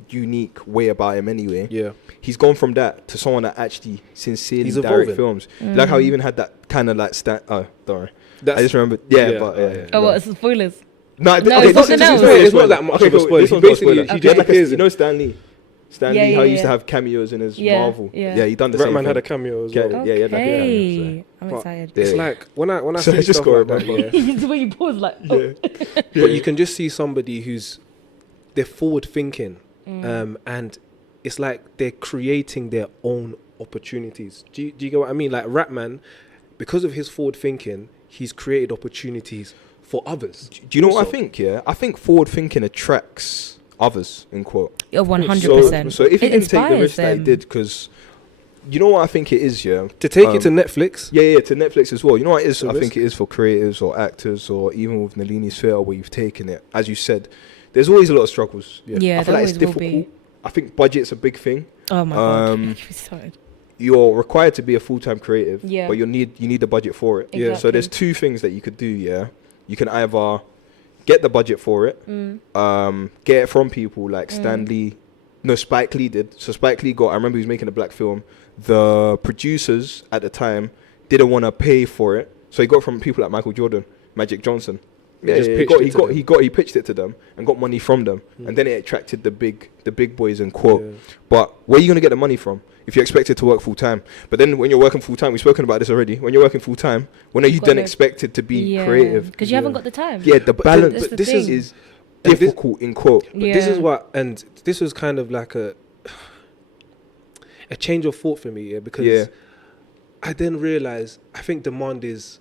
unique way about him anyway. Yeah. He's gone from that to someone that actually sincerely He's direct evolving. films. Like how he even had that kind of like Oh, don't worry. That's I just remember. Yeah, yeah, but oh, yeah. yeah. Oh, what? It's spoilers. No, No, okay, it's this not is- the this is nose. a It's not spoiler. that much Okay, of a cool, spoiler. this He one's not a basically- spoiler. he He just had like appears you in- know Stan Lee. Stan Yeah, Lee, how yeah, he used to yeah. have cameos in his Yeah, Marvel. yeah. Yeah, he done the same Ratman thing. had a cameo as Yeah, well. yeah, yeah, like, yeah. Okay. I'm But excited. Yeah. It's like when I So see I just stuff got like it, that, man. yeah. The way you pause, like, oh. But you can just see somebody who's they're forward thinking, and it's like they're creating their own opportunities. Do you get what I mean? Like Rapman, because of his forward thinking, he's created opportunities for others. Do you know what I also. think? Yeah, I think forward thinking attracts others. In quote. Oh, 100%. So if he It didn't take the inspires risk that he them. did, because you know what I think it is. Yeah, To take it to Netflix, Yeah, to Netflix as well. You know what it is? It's a I think risk. it is for creators or actors or even with Nalini's Theatre where you've taken it. As you said, there's always a lot of struggles. Yeah, I feel there like it's always will difficult. be. I think budget's a big thing. Oh my god. Um, I'm excited. You're required to be a full-time creative, Yeah. but you need the budget for it. Yeah. So there's two things that you could do. Yeah, you can either get the budget for it, get it from people like Stan Lee. No, Spike Lee did. So Spike Lee got. I remember he was making a black film. The producers at the time didn't want to pay for it, so he got from people like Michael Jordan, Magic Johnson. He just he pitched got, it he to got, them. he got, he pitched it to them and got money from them, and then it attracted the big boys in quote. Yeah. But where are you gonna get the money from if you're expected to work full time? But then when you're working full time, we've spoken about this already. When you're working full time, when are you Got then no- expected to be creative? Because you haven't got the time. Yeah, the balance. that's But the this thing. is And this- difficult in quote. But this is Yeah. what, and this was kind of like a change of thought for me, yeah, because Yeah. I then realized I think demand is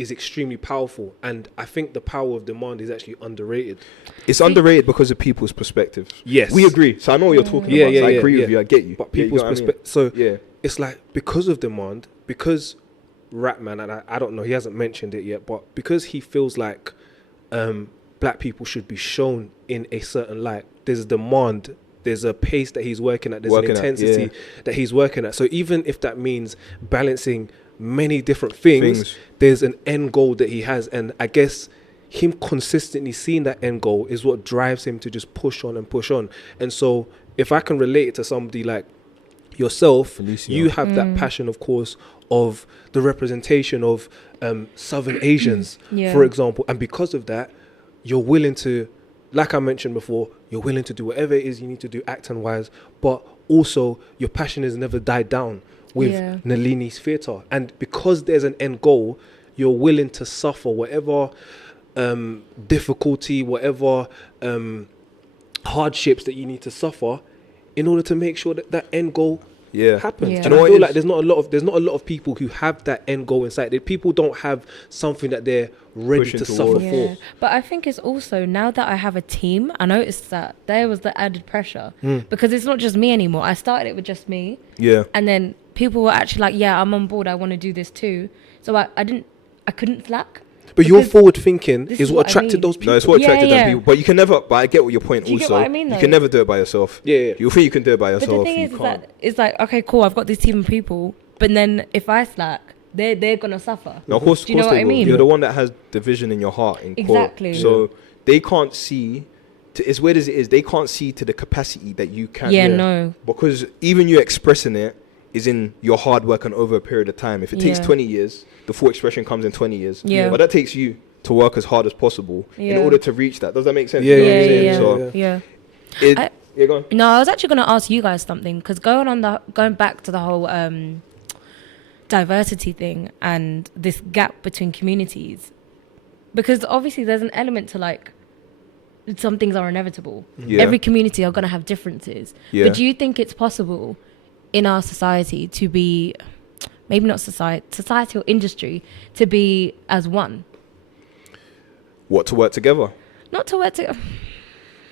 extremely powerful, and I think the power of demand is actually underrated. It's underrated because of people's perspectives. Yes, We agree. So I know what you're talking Yeah, about. yeah, so I yeah, agree with yeah. you. I get you. But Yeah, you people's know what I mean? perspective. So Yeah. it's like because of demand, because Rapman, and I don't know, he hasn't mentioned it yet, but because he feels like black people should be shown in a certain light, there's demand, there's a pace that he's working at, there's Working an at, intensity yeah. that he's working at. So even if that means balancing many different things, Things. there's an end goal that he has. And I guess him consistently seeing that end goal is what drives him to just push on and push on. And so if I can relate it to somebody like yourself, Alicia. you have that passion, of course, of the representation of Southern Asians, Yeah. for example. And because of that, you're willing to, like I mentioned before, you're willing to do whatever it is you need to do acting-wise, but also your passion has never died down with Yeah. Nalini's theatre. And because there's an end goal, you're willing to suffer whatever difficulty, whatever hardships that you need to suffer in order to make sure that that end goal Yeah. happens. Yeah. And You know I what feel it like is? there's not a lot of people who have that end goal in sight. People don't have something that they're ready Pushing to towards. suffer Yeah, for. but I think it's also now that I have a team, I noticed that there was the added pressure because it's not just me anymore. I started it with just me, Yeah. and then people were actually like, "Yeah, I'm on board. I want to do this too." So I couldn't slack. But your Because forward thinking this is is what what I attracted mean. those people. No, it's what Yeah, attracted yeah. them people. But you can never. But I get what your point Do you get also. what I mean, You though? can never do it by yourself. Yeah, yeah. You think you can do it by But yourself. the thing you is can't. that it's like, okay, cool, I've got this team of people, but then if I slack, they're gonna suffer. No, of course, Do you know they what I will. mean? You're the one that has the vision in your heart. In quote. Exactly. So they can't see. As weird as it is, they can't see to the capacity that you can. Yeah, no. Because even you expressing it is in your hard work and over a period of time. If it takes Yeah. 20 years, the full expression comes in 20 years. Yeah. But that takes you to work as hard as possible in Yeah. order to reach that. Does that make sense? Yeah, You know what Yeah, I'm yeah, saying? yeah, So yeah. it, I- yeah, go on. No, I was actually going to ask you guys something because going back to the whole diversity thing and this gap between communities, because obviously there's an element to like some things are inevitable. Yeah. Every community are going to have differences. Yeah. But do you think it's possible in our society to be, maybe not society or industry, to be as one? What, to work together? Not to work together.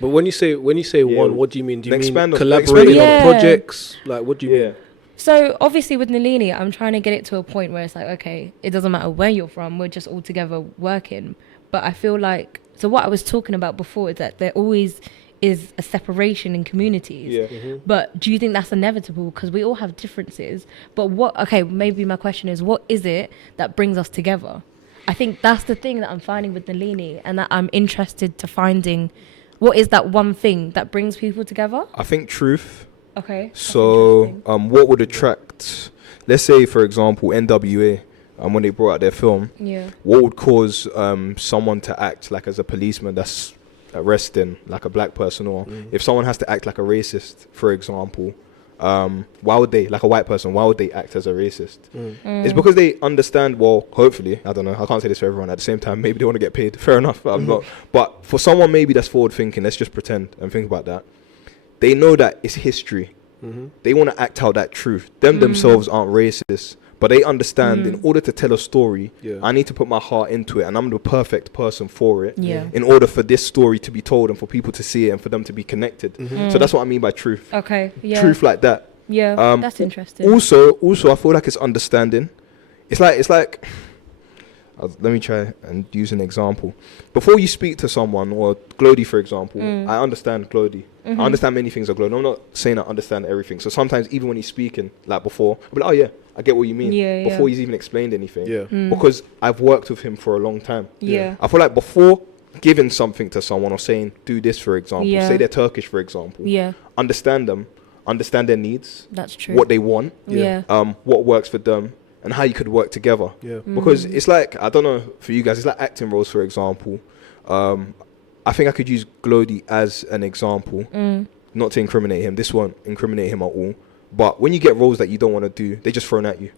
But when you say Yeah. one, what do you mean? Do you mean Expand on- collaborating expand on- on Yeah. projects? Like, what do you mean? So obviously with Nalini, I'm trying to get it to a point where it's like, okay, it doesn't matter where you're from, we're just all together working. But I feel like, so what I was talking about before is that there always is a separation in communities. Yeah. But do you think that's inevitable? Because we all have differences. But okay, maybe my question is, what is it that brings us together? I think that's the thing that I'm finding with Nalini, and that I'm interested to finding what is that one thing that brings people together? I think truth. Okay. that's So, interesting. what would attract, let's say, for example, NWA, when they brought out their film, Yeah. what would cause someone to act like as a policeman that's arresting like a black person, or if someone has to act like a racist, for example, why would they, like a white person, why would they act as a racist? It's because they understand, well, hopefully, I don't know, I can't say this for everyone, at the same time, maybe they want to get paid, fair enough, I'm not, but for someone maybe that's forward thinking, let's just pretend and think about that, they know that it's history. They want to act out that truth. Them themselves aren't racist, but they understand in order to tell a story, Yeah. I need to put my heart into it, and I'm the perfect person for it. Yeah. In order for this story to be told and for people to see it and for them to be connected. So that's what I mean by truth. Okay. Yeah. Truth like that. Yeah. That's interesting. Also, I feel like it's understanding. It's like. Let me try and use an example. Before you speak to someone, or Glody, for example, I understand Glody. I understand many things of Glody. I'm not saying I understand everything. So sometimes, even when he's speaking, like before, I'll be like, oh yeah, I get what you mean. Yeah, Before yeah. he's even explained anything. Yeah. Because I've worked with him for a long time. Yeah. I feel like before giving something to someone or saying, do this, for example, Yeah. say they're Turkish, for example, Yeah. understand them, understand their needs, That's true. what they want, Yeah. what works for them, and how you could work together. Yeah. Because it's like, I don't know, for you guys, it's like acting roles, for example. I think I could use Glody as an example, not to incriminate him. This won't incriminate him at all. But when you get roles that you don't want to do, they're just thrown at you.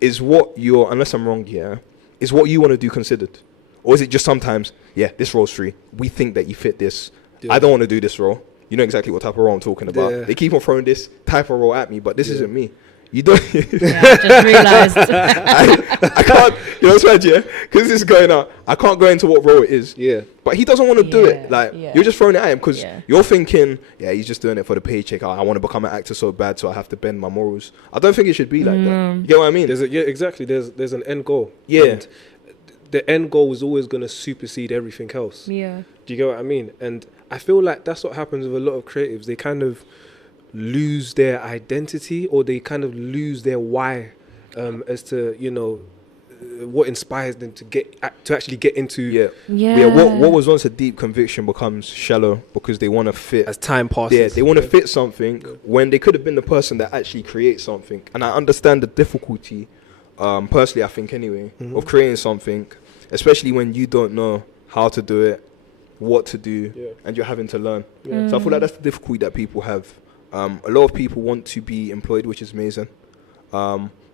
Is what you're, unless I'm wrong here, is what you want to do considered? Or is it just sometimes, yeah, this role's free. We think that you fit this. Yeah. I don't want to do this role. You know exactly what type of role I'm talking about. Yeah. They keep on throwing this type of role at me, but this isn't me. You don't. Yeah, I just realized. I can't, you know what's mad, yeah? Because this is going out. I can't go into what role it is. Yeah. But he doesn't want to do Yeah, it. Like, yeah. you're just throwing it at him because Yeah. you're thinking, yeah, he's just doing it for the paycheck. I want to become an actor so bad, so I have to bend my morals. I don't think it should be like that. You get what I mean? Exactly. There's an end goal. Yeah. And the end goal is always going to supersede everything else. Yeah. Do you get what I mean? And I feel like that's what happens with a lot of creatives. They kind of lose their identity, or they kind of lose their why, as to, you know, what inspires them to actually get into Yeah. What was once a deep conviction becomes shallow because they want to fit. as time passes. Yeah, they want to fit something when they could have been the person that actually creates something. And I understand the difficulty, personally, I think anyway, of creating something, especially when you don't know how to do it, what to do, and you're having to learn. So I feel like that's the difficulty that people have. A lot of people want to be employed, which is amazing.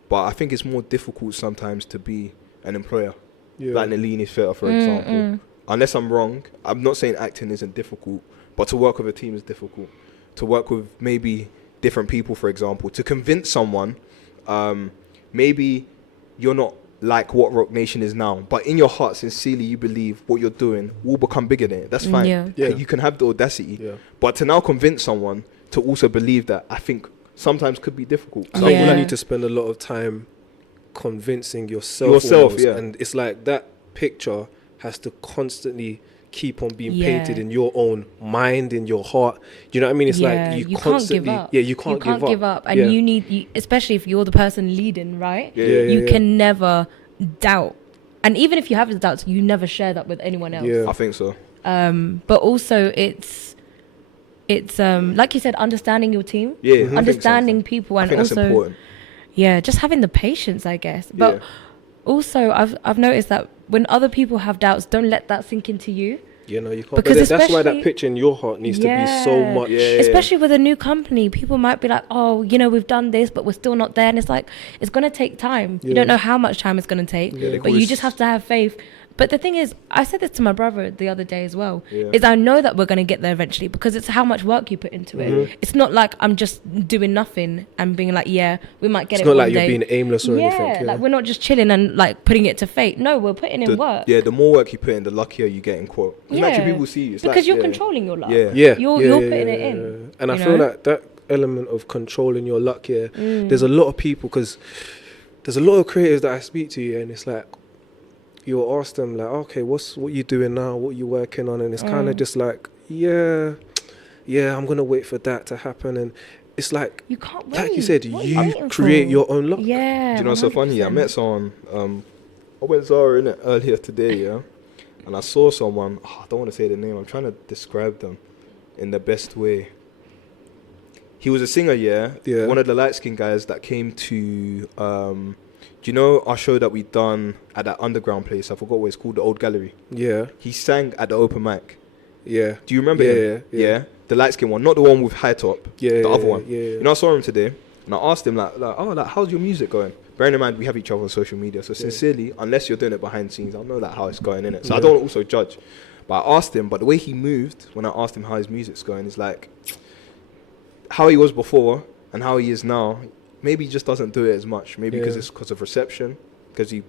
But I think it's more difficult sometimes to be an employer. Like Nalini Theatre, for example. Unless I'm wrong, I'm not saying acting isn't difficult, but to work with a team is difficult. To work with maybe different people, for example, to convince someone, maybe you're not like what Rock Nation is now, but in your heart, sincerely, you believe what you're doing will become bigger than it. That's fine. Yeah. You can have the audacity. Yeah. But to now convince someone to also believe that, I think sometimes could be difficult. I think Yeah. you need to spend a lot of time convincing yourself. Yourself, almost. yeah. And it's like that picture has to constantly keep on being Yeah. painted in your own mind, in your heart. You know what I mean? It's like you can't constantly, give up. yeah, you can't give up, and Yeah. you need, especially if you're the person leading, right? Yeah. You can never doubt, and even if you have the doubts, you never share that with anyone else. Yeah. I think so. But also it's like you said, understanding your team, Yeah. I think so. understanding people, I and think that's also important. just having the patience, I guess. But also, I've noticed that when other people have doubts, don't let that sink into you. You know, you can't. Because But then that's why that especially- picture in your heart needs to be so Yeah. much. Yeah. Especially with a new company, people might be like, oh, we've done this, but we're still not there. And it's like, it's going to take time. You Yeah. don't know how much time it's going to take, they but call you it just have to have faith. But the thing is, I said this to my brother the other day as well, Yeah. is I know that we're going to get there eventually because it's how much work you put into it. It's not like I'm just doing nothing and being like, yeah, we might get It's it not one like you're day. being aimless or anything. Yeah, like we're not just chilling and like putting it to fate. No, we're putting in work. Yeah, the more work you put in, the luckier you get, in quote. Because Yeah. naturally people see you. It's Because like, you're yeah. controlling your luck. Yeah. Yeah, You're putting it in, And I you feel know? like that element of controlling your luck here. There's a lot of people, because there's a lot of creators that I speak to, and it's like you'll ask them like, okay, what you doing now? What you working on? And it's kind of just like, yeah, I'm gonna wait for that to happen. And it's like, You can't wait. like you said, What are you you waiting create for? your own luck. Yeah. Do you know what's so funny? I 100%. met someone, I went Zara in it earlier today, yeah? And I saw someone, I don't want to say the name, I'm trying to describe them in the best way. He was a singer, yeah? Yeah. One of the light-skinned guys that came to, do you know our show that we done at that underground place? I forgot what it's called, the Old Gallery. Yeah, He sang at the open mic. yeah, Do you remember him? Yeah. The light-skinned one, not the one with high top. yeah. The other one. Yeah. You know, I saw him today, and I asked him, how's your music going? Bearing in mind, we have each other on social media, so sincerely, unless you're doing it behind the scenes, I'll know how it's going, innit? So I don't also judge. But I asked him, but the way he moved, when I asked him how his music's going, is like, how he was before and how he is now, maybe he just doesn't do it as much. Maybe because it's because of reception, because he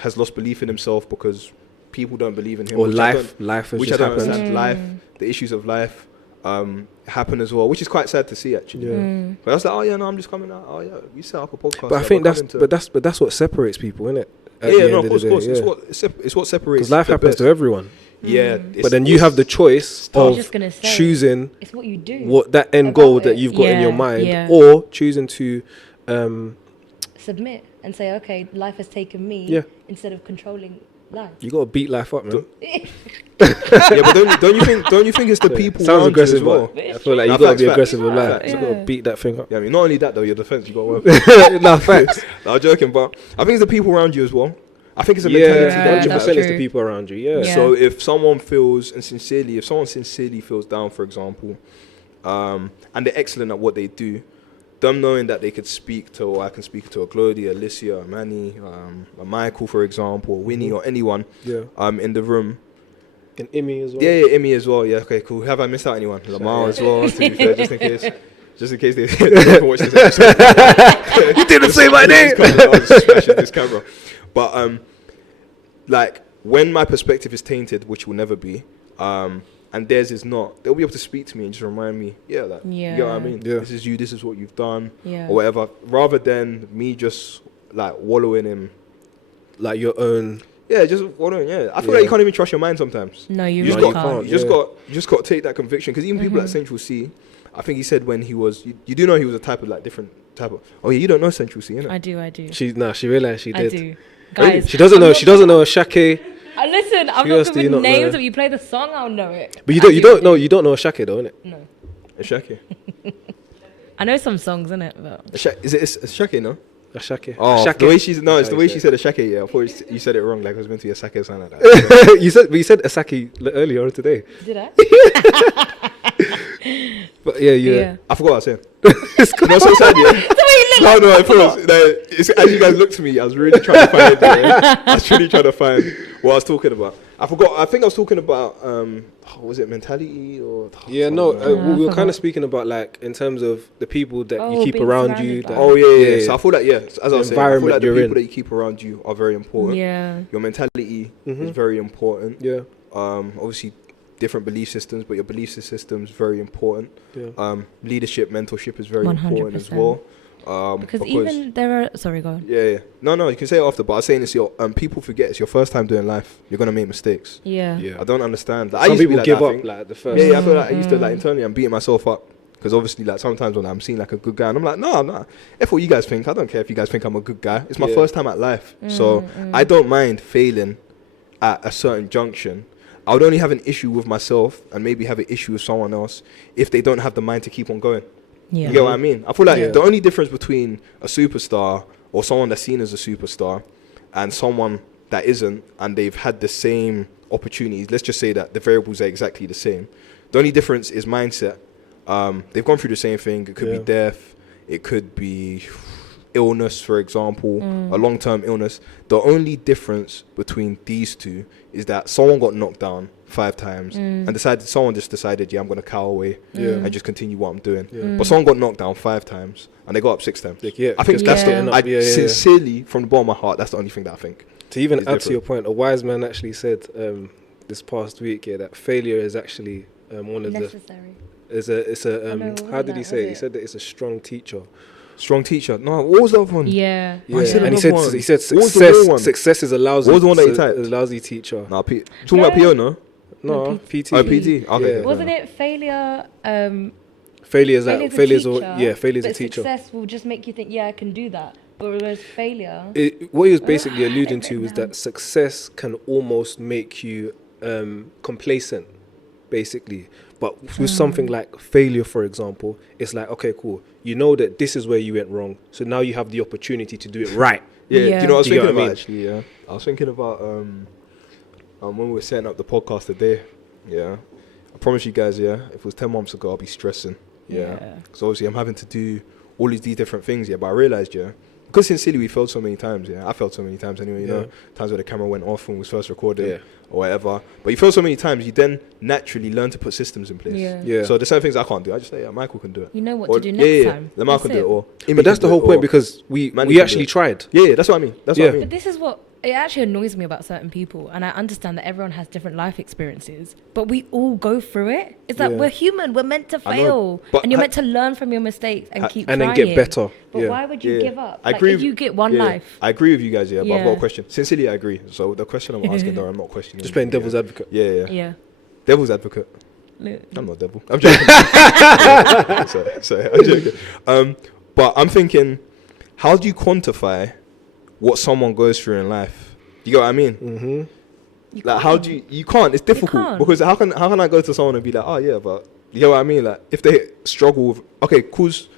has lost belief in himself, because people don't believe in him. Or which I life has which just I don't happened. understand. Life, the issues of life happen as well, which is quite sad to see actually. Yeah. But I was like, oh yeah, no, I'm just coming out. Oh yeah, we set up a podcast. But I think that's what separates people, innit? Of course. It's what separates. Because life the happens best. to everyone. Yeah, But then you have the choice I was of just gonna say, choosing it's what you do. what that end about goal it. that you've got in your Yeah, mind, yeah. or choosing to Submit and say, okay, life has taken me, Yeah. instead of controlling life. you got to beat life up, man. yeah, but don't you think it's the people Sounds around aggressive, you as well? but I feel like Nah, you got to facts, be facts. aggressive with life. Facts. You got to beat that thing up. Yeah, I mean, not only that though, your defense, you got to work. No, facts. I'm joking, but I think it's the people around you as well. I think it's a Yeah, mentality that 100% that's it's the true. people around you. Yeah. Yeah. So if someone feels if someone sincerely feels down, for example, and they're excellent at what they do, them knowing that they could speak to, or I can speak to a Claudia, Alicia, a Manny, a Michael, for example, or Winnie, or anyone Yeah. in the room. And Imi as well. Yeah, Imi as well. Yeah, okay, cool. Have I missed out anyone? Lamar as well, to be fair, just in case they don't watch this episode. You didn't say my name. I was just smashing this camera. But like when my perspective is tainted, which will never be, and theirs is not, they'll be able to speak to me and just remind me, you know what I mean? Yeah. This is you, this is what you've done, Yeah. or whatever, rather than me just like wallowing in, Like your own. yeah, just wallowing, yeah. I feel Yeah. like you can't even trust your mind sometimes. No, you You just really got, can't. you just yeah. got, you just got to take that conviction, because even people at Central C, I think he said when he was, you do know he was a type of like different type of, oh yeah, you don't know Central C, innit? I do. She realized she I did. do. Guys, She doesn't I'm know. not- She doesn't know Ashake. Listen, I'm Who else not do you giving not names. know? If you play the song, I'll know it. But you don't know. You don't know Ashake though, innit? No, Ashake. I know some songs in it, but Is it Ashake? No. Ashake. Oh, Ashake. the way she's no, it's the Oh, way you she said said Ashake. Yeah, I thought you said it wrong. Like it was meant to be a sake or something like that. you said Asaki earlier today. did I? But yeah. I forgot what I was saying. No, so sad, yeah. No, I promise. As you guys looked to me, I was really trying to find it. Yeah. I was really trying to find what I was talking about. I forgot. I think I was talking about was it mentality or? Yeah, no, I we were kind forgot. of speaking about like in terms of the people that you Oh, keep being around surrounded you. by- That, Oh yeah. So I feel like as I The was saying, I feel environment like the you're people in. that you keep around you are very important. Yeah. Your mentality is Mhm. very important. yeah, Obviously, different belief systems, but your belief system is very important. yeah. Leadership, mentorship is very important as 100%. well. Because even there are. Sorry, go on. Yeah. No, you can say it after, but I was saying it's your people forget it's your first time doing life. You're gonna make mistakes. Yeah. Yeah. I don't understand. Like, I Some used to be people like give that, I up think. like the first. Yeah, I feel like I used to like internally I'm beating myself up because obviously like sometimes when I'm seen like a good guy and I'm like no, if what you guys think, I don't care if you guys think I'm a good guy. It's my Yeah. first time at life, so I don't mind failing at a certain junction. I would only have an issue with myself and maybe have an issue with someone else if they don't have the mind to keep on going. Yeah. You get what I mean? I feel like Yeah. the only difference between a superstar or someone that's seen as a superstar and someone that isn't, and they've had the same opportunities, let's just say that the variables are exactly the same. The only difference is mindset. They've gone through the same thing. It could Yeah. be death. It could be illness, for example, a long-term illness. The only difference between these two is that someone got knocked down 5 times and someone just decided, yeah, I'm going to cower away Yeah. and just continue what I'm doing. Yeah. But someone got knocked down 5 times and they got up 6 times. Like, yeah, I think just that's getting the, up. I Yeah, yeah, yeah. sincerely, from the bottom of my heart, that's the only thing that I think. To even It's add to your different. point, a wise man actually said this past week, that failure is actually one of Necessary. it's a know, what how was did he that? say? Was He it- said that it's a strong teacher. Strong teacher. No, what was the other one? Yeah. Oh, he said and another one. he said What was the real one? success is a lousy. What was the one that he typed? a lousy teacher. Nah, talking about PO, no? No, No, PT. Oh, PT. Okay. Yeah. Wasn't it failure? Failure is Failure's a failure's teacher, failure's a but teacher. Success will just make you think, yeah, I can do that. Whereas failure. What he was basically alluding I've to written was down. that success can almost make you complacent, basically. But with something like failure, for example, it's like, okay, cool. You know that this is where you went wrong, so now you have the opportunity to do it right. Yeah. Do Yeah. you know what I was Do you get thinking what I about mean? actually? Yeah. I was thinking about when we were setting up the podcast today. Yeah. I promise you guys, yeah, if it was 10 months ago, I'll be stressing. Yeah. Because obviously I'm having to do all these different things, yeah. But I realized, yeah, because sincerely we failed so many times, yeah. I failed so many times anyway, you know, times where the camera went off when we was first recorded Yeah. or whatever. But you fail so many times, you then naturally learn to put systems in place. Yeah. Yeah. So there's certain things I can't do. I just say, yeah, Michael can do it. You know what Or- to do next time. Then Michael That's can do it. Or Imi But that's can the do whole it, point or- because Manny can we do actually it. tried. Yeah, that's what I mean. That's what I Yeah. mean. But this is what it actually annoys me about certain people, and I understand that everyone has different life experiences, but we all go through it. It's like Yeah. we're human, we're meant to I know, fail, but and you're ha- meant to learn from your mistakes and keep And then trying. get better. But Yeah. why would you Yeah. give up? I Like, agree if with- you get one Yeah, life. I agree with you guys, yeah, but I've got Yeah. a question. Sincerely, I agree. So the question I'm asking, though, I'm not questioning. Just playing you, devil's yeah. advocate. Yeah. Yeah. Devil's advocate. Look. I'm not devil. I'm joking. sorry, I'm joking. But I'm thinking, how do you quantify what someone goes through in life? You get what I mean? Mm-hmm. Like, how do you can't. It's difficult can't. because how can I go to someone and be like, oh yeah, but you get what I mean? Like, if they struggle with, okay, cause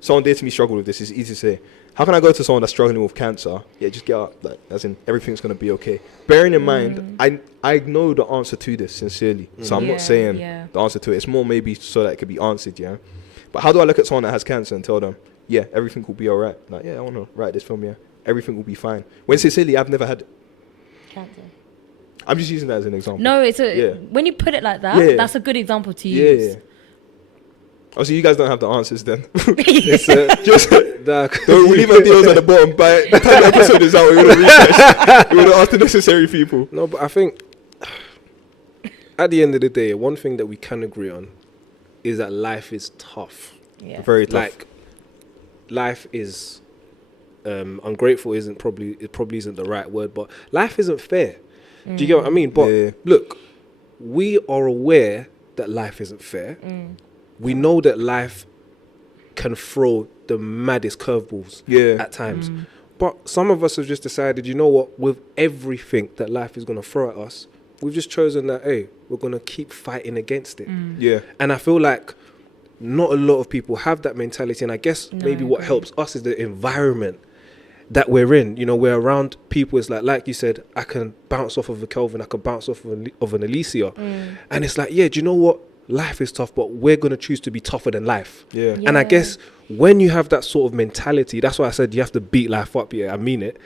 someone dear to me struggled with this. It's easy to say. How can I go to someone that's struggling with cancer? Yeah, just get up. Like, as in, everything's gonna be okay. Bearing in mind, I know the answer to this sincerely, so I'm Yeah, not saying yeah. the answer to it. It's more maybe so that it could be answered. Yeah. But how do I look at someone that has cancer and tell them, yeah, everything will be alright? Like, yeah, I want to write this film. Yeah, everything will be fine. When sincerely, I've never had. Cancer. I'm just using that as an example. No, it's a Yeah. when you put it like that, Yeah. that's a good example to Yeah. use. Oh, so you guys don't have the answers then? It's Just dark. we'll leave our deals at the bottom. By the time the episode is out, we're gonna research. We're gonna ask the necessary people. No, but I think at the end of the day, one thing that we can agree on is that life is tough. Yeah. Very tough. Like, life is ungrateful. It probably isn't the right word, but life isn't fair. Do you get what I mean? But Yeah. look, we are aware that life isn't fair. We know that life can throw the maddest curveballs Yeah. at times. But some of us have just decided, you know what, with everything that life is going to throw at us, we've just chosen that, hey, we're going to keep fighting against it. Yeah. And I feel like not a lot of people have that mentality. And I guess No, maybe I what agree. helps us is the environment that we're in. You know, we're around people. It's like you said, I can bounce off of a Kelvin, I can bounce off of an Alicia. And it's like, yeah, do you know what? Life is tough, but we're going to choose to be tougher than life. Yeah. And I Yeah. guess when you have that sort of mentality, that's why I said you have to beat life up. Yeah, I mean it.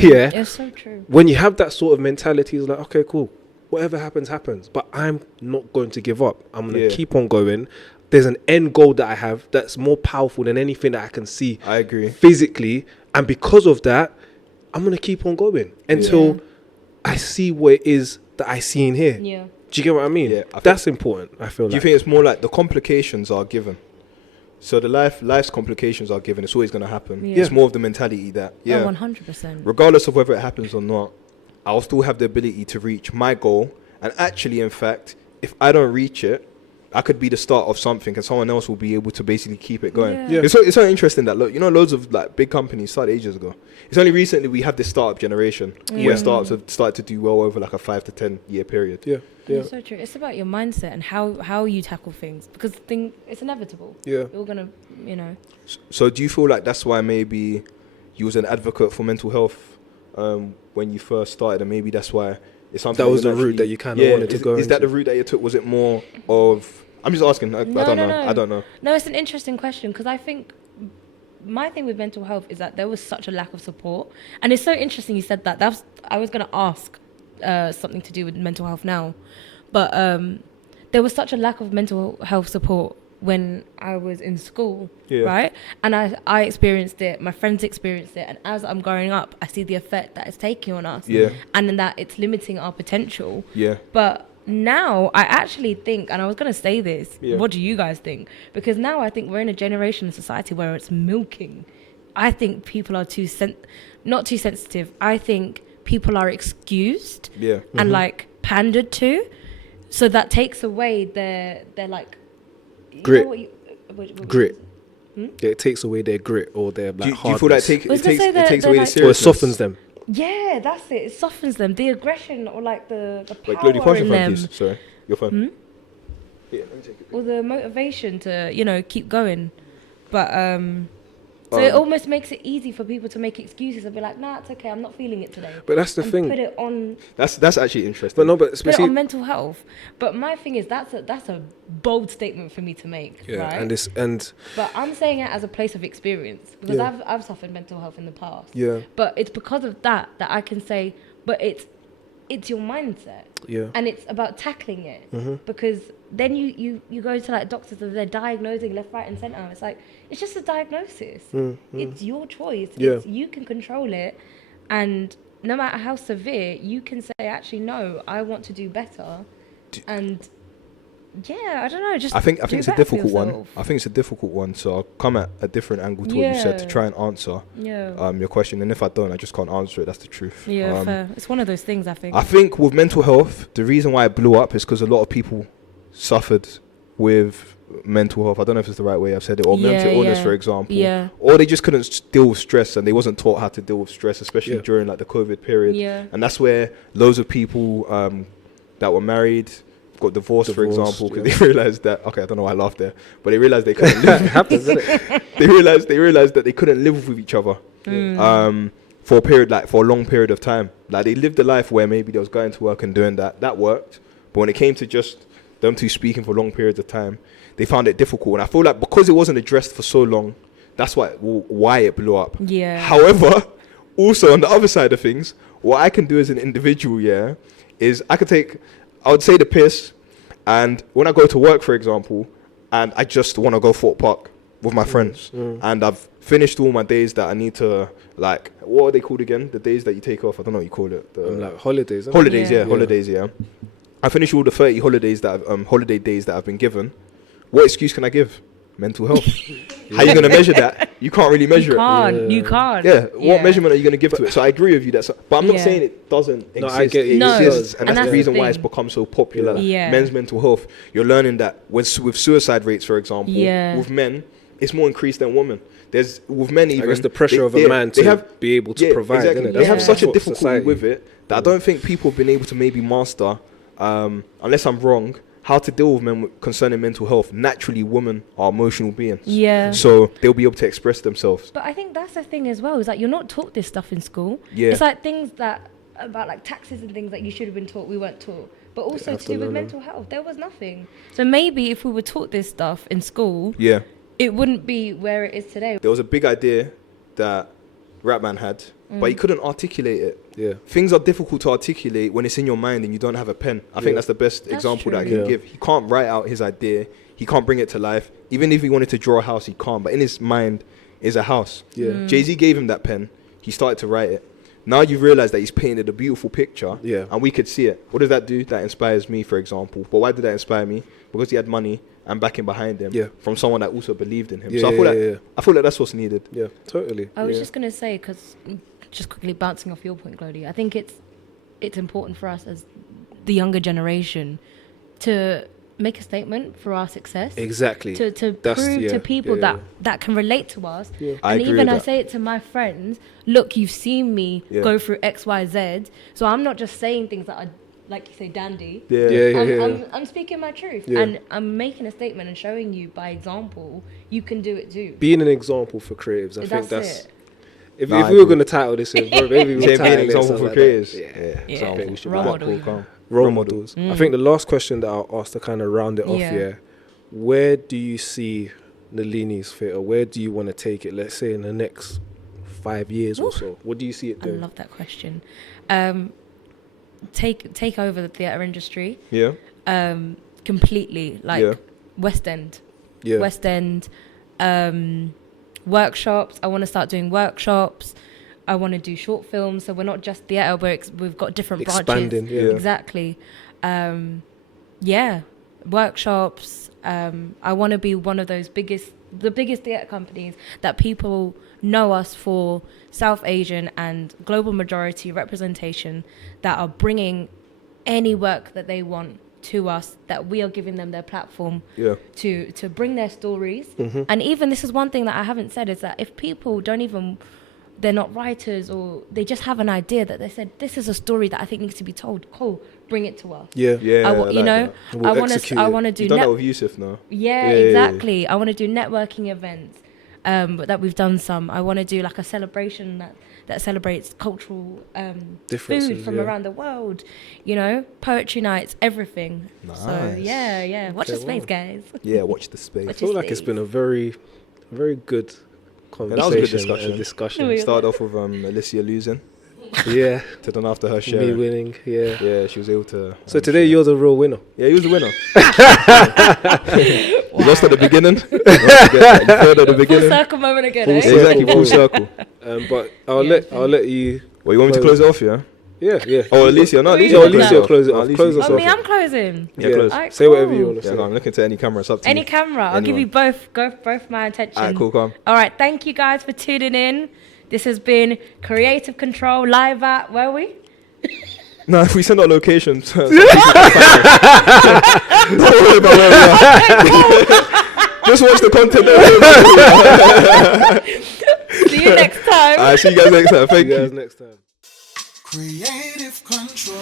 Yeah. It's so true. When you have that sort of mentality, it's like, okay, cool. Whatever happens, happens. But I'm not going to give up. I'm going to Yeah. keep on going. There's an end goal that I have that's more powerful than anything that I can see I agree. physically. And because of that, I'm going to keep on going until Yeah. I see what it is that I see in here. Yeah. Do you get what I mean? Yeah, I think- That's important, I feel Do you like. think it's more like the complications are given? So the life's complications are given. It's always going to happen. Yeah. It's more of the mentality that, Yeah. yeah, 100%. regardless of whether it happens or not, I'll still have the ability to reach my goal. And actually, in fact, if I don't reach it, I could be the start of something, and someone else will be able to basically keep it going. Yeah. Yeah. It's so interesting that loads of like big companies started ages ago. It's only recently we have this startup generation where startups have started to do well over like a 5 to 10 year period. Yeah, yeah, It's so true. It's about your mindset and how you tackle things, because it's inevitable. yeah. You're gonna, you know. So do you feel like that's why maybe you was an advocate for mental health when you first started, and maybe that's why it's something That was you're the route naturally- that you kinda wanted to is, go Is that into? the route that you took? Was it more of? I'm just asking. I No, don't no, know. no. I don't know. No, it's an interesting question, because I think my thing with mental health is that there was such a lack of support, and it's so interesting you said that. I was gonna ask something to do with mental health now, but there was such a lack of mental health support when I was in school, Yeah. right? And I experienced it. My friends experienced it, and as I'm growing up, I see the effect that it's taking on us, Yeah. and then that it's limiting our potential. Yeah. But now I actually think, and I was going to say this, Yeah. what do you guys think? Because now I think we're in a generation of society where it's milking. I think people are not too sensitive. I think people are excused Yeah. and like pandered to. So that takes away their like, you Grit. know what Grit. Yeah, it takes away their grit or their like Do you feel like hardness. it I was gonna takes say it they're takes away the like- or it seriousness? softens them. Yeah, that's it. It softens them. The aggression or like the Wait, power Glody, pass your in phone, them. please. Sorry, your phone. Hmm? Yeah, let me take it. Or the motivation to, keep going. But so it almost makes it easy for people to make excuses and be like, nah, it's okay, I'm not feeling it today. But that's the And thing. Put it on That's actually interesting. But no, but put it especially on mental health. But my thing is that's a bold statement for me to make. yeah, Right? and But I'm saying it as a place of experience, because Yeah. I've suffered mental health in the past. yeah, But it's because of that I can say, but it's your mindset. yeah, And it's about tackling it, Mm-hmm. because then you go to like doctors and they're diagnosing left, right, and center. It's like it's just a diagnosis. It's your choice. Mm, Yeah. You can control it, and no matter how severe, you can say, actually, no, I want to do better. And yeah, I don't know. Just I think do it's a better for difficult one. yourself. I think it's a difficult one. So I'll come at a different angle to what you said to Yeah. try and answer Yeah, your question. And if I don't, I just can't answer it. That's the truth. yeah, fair. It's one of those things. I think. I think with mental health, the reason why it blew up is because a lot of people suffered with mental health. I don't know if it's the right way I've said it, or Yeah, mental illness, yeah. for example. Yeah. Or they just couldn't deal with stress, and they wasn't taught how to deal with stress, especially Yeah. during like the COVID period. Yeah. And that's where loads of people that were married got divorced, for Divorced, example, because yeah. they realized that. Okay, I don't know why I laughed there, but they realized they couldn't live. it happens, doesn't it? They realized that they couldn't live with each other for a long period of time. Like they lived a life where maybe they was going to work and doing that worked, but when it came to just them two speaking for long periods of time, they found it difficult. And I feel like because it wasn't addressed for so long, that's why it blew up. Yeah. However, also on the other side of things, what I can do as an individual, is I would say the piss, and when I go to work, for example, and I just want to go Fort Park with my friends, and I've finished all my days that I need to, like, what are they called again? The days that you take off, I don't know what you call it. Like holidays. isn't it? Holidays, Yeah. yeah, holidays, yeah. I finished all the 30 holidays holiday days that I've been given. What excuse can I give? Mental health. How are you going to measure that? You can't really measure it. You can't. Yeah, what measurement are you going to give to it? So I agree with you. But I'm not Yeah. saying it doesn't exist. No, I get you. It No, exists, and and that's that's the the reason why it's thing. become so popular. Yeah. Men's mental health. You're learning that with suicide rates, for example, Yeah. with men, it's more increased than women. There's with men even. I guess the pressure of a man to be able to provide. Exactly. Innit? They have That's such a what difficulty society- with it that I don't think people have been able to maybe master, unless I'm wrong, how to deal with men concerning mental health. Naturally, women are emotional beings. Yeah. So they'll be able to express themselves. But I think that's the thing as well, is like you're not taught this stuff in school. Yeah. It's like things that, about like taxes and things that you should have been taught, we weren't taught. But also have to to do with learn them. mental health, there was nothing. So maybe if we were taught this stuff in school, Yeah. it wouldn't be where it is today. There was a big idea that Rapman had, but he couldn't articulate it. Yeah. Things are difficult to articulate when it's in your mind and you don't have a pen. I think that's the best That's example that I true. can Yeah. give. He can't write out his idea. He can't bring it to life. Even if he wanted to draw a house, he can't. But in his mind is a house. Yeah. Jay-Z gave him that pen. He started to write it. Now you've realized that he's painted a beautiful picture. Yeah. And we could see it. What does that do? That inspires me, for example. But why did that inspire me? Because he had money and backing behind him Yeah. from someone that also believed in him. Yeah, so I feel yeah, like yeah. I feel like that's what's needed. Yeah, totally. I was yeah. just going to say, because just quickly bouncing off your point, Glody, I think it's important for us as the younger generation to make a statement for our success. Exactly. To That's- prove yeah, to people yeah, that can relate to us. Yeah. I And agree even with I that. say it to my friends, look, you've seen me Yeah. go through X, Y, Z. So I'm not just saying things that are, like you say, dandy. Yeah. I'm speaking my truth. Yeah. And I'm making a statement and showing you by example, you can do it too. Being an example for creatives, I think That's that's. it. If, Nah, if I we were agree. going to title this, maybe we would Say title be an it example something for like creators. that. Yeah. Yeah. So I think we should Role be model, cool, even. calm. Role models. I think the last question that I'll ask to kind of round it off, Yeah. where do you see Nalini's fit, or where do you want to take it? Let's say in the next 5 years or so. What do you see it I doing? love that question. Take over the theatre industry Yeah. completely, like Yeah. West End. Yeah. West End, workshops. I want to start doing workshops. I want to do short films. So we're not just theatre, we've got different Expanding, branches. yeah. Exactly. Yeah, workshops. I want to be one of those the biggest theatre companies that people know us for, South Asian and global majority representation, that are bringing any work that they want to us, that we are giving them their platform Yeah. to bring their stories. And even this is one thing that I haven't said, is that if people they're not writers, or they just have an idea that they said, this is a story that I think needs to be told, cool, bring it to us. Yeah. Yeah. I like that. We'll I want execute to it. want to do You've done that with Yusuf now. yeah, Yeah, yeah, exactly. I want to do networking events, that we've done some. I want to do like a celebration that celebrates cultural food Differences, from yeah. around the world, poetry nights, everything. So Nice. yeah. Watch Okay, the space, wow. guys. Yeah. Watch the space. I feel like it's been a very good that was a good conversation. discussion. Yeah. Started off with Alicia losing, Yeah. to then after her Me share. winning. Yeah. Yeah, she was able to. So today you're the real winner. Yeah, he was the winner. You lost at the beginning. You failed at the Full beginning. circle moment again, Full eh? circle. Exactly, full circle. But I'll let you. Well, you want me to close it off, yeah? Yeah. Oh, Alicia, no, Oh, Alicia. yeah, can Alicia, close it No, off. Alicia Close can us Oh, off. me, I'm closing. Yeah, Yeah. close. Alright, Say whatever you cool. want to Yeah, say. I'm looking to any camera. It's up to Any you. camera, I'll give you both my attention. Alright, cool, calm. All right, thank you guys for tuning in. This has been Creative Control live at, where are we? No, if we send our location, so people can find us. Don't worry about where we are. Just watch the content. See you next time. Alright, see you guys next time. See Thank you you. guys next time. Creative control.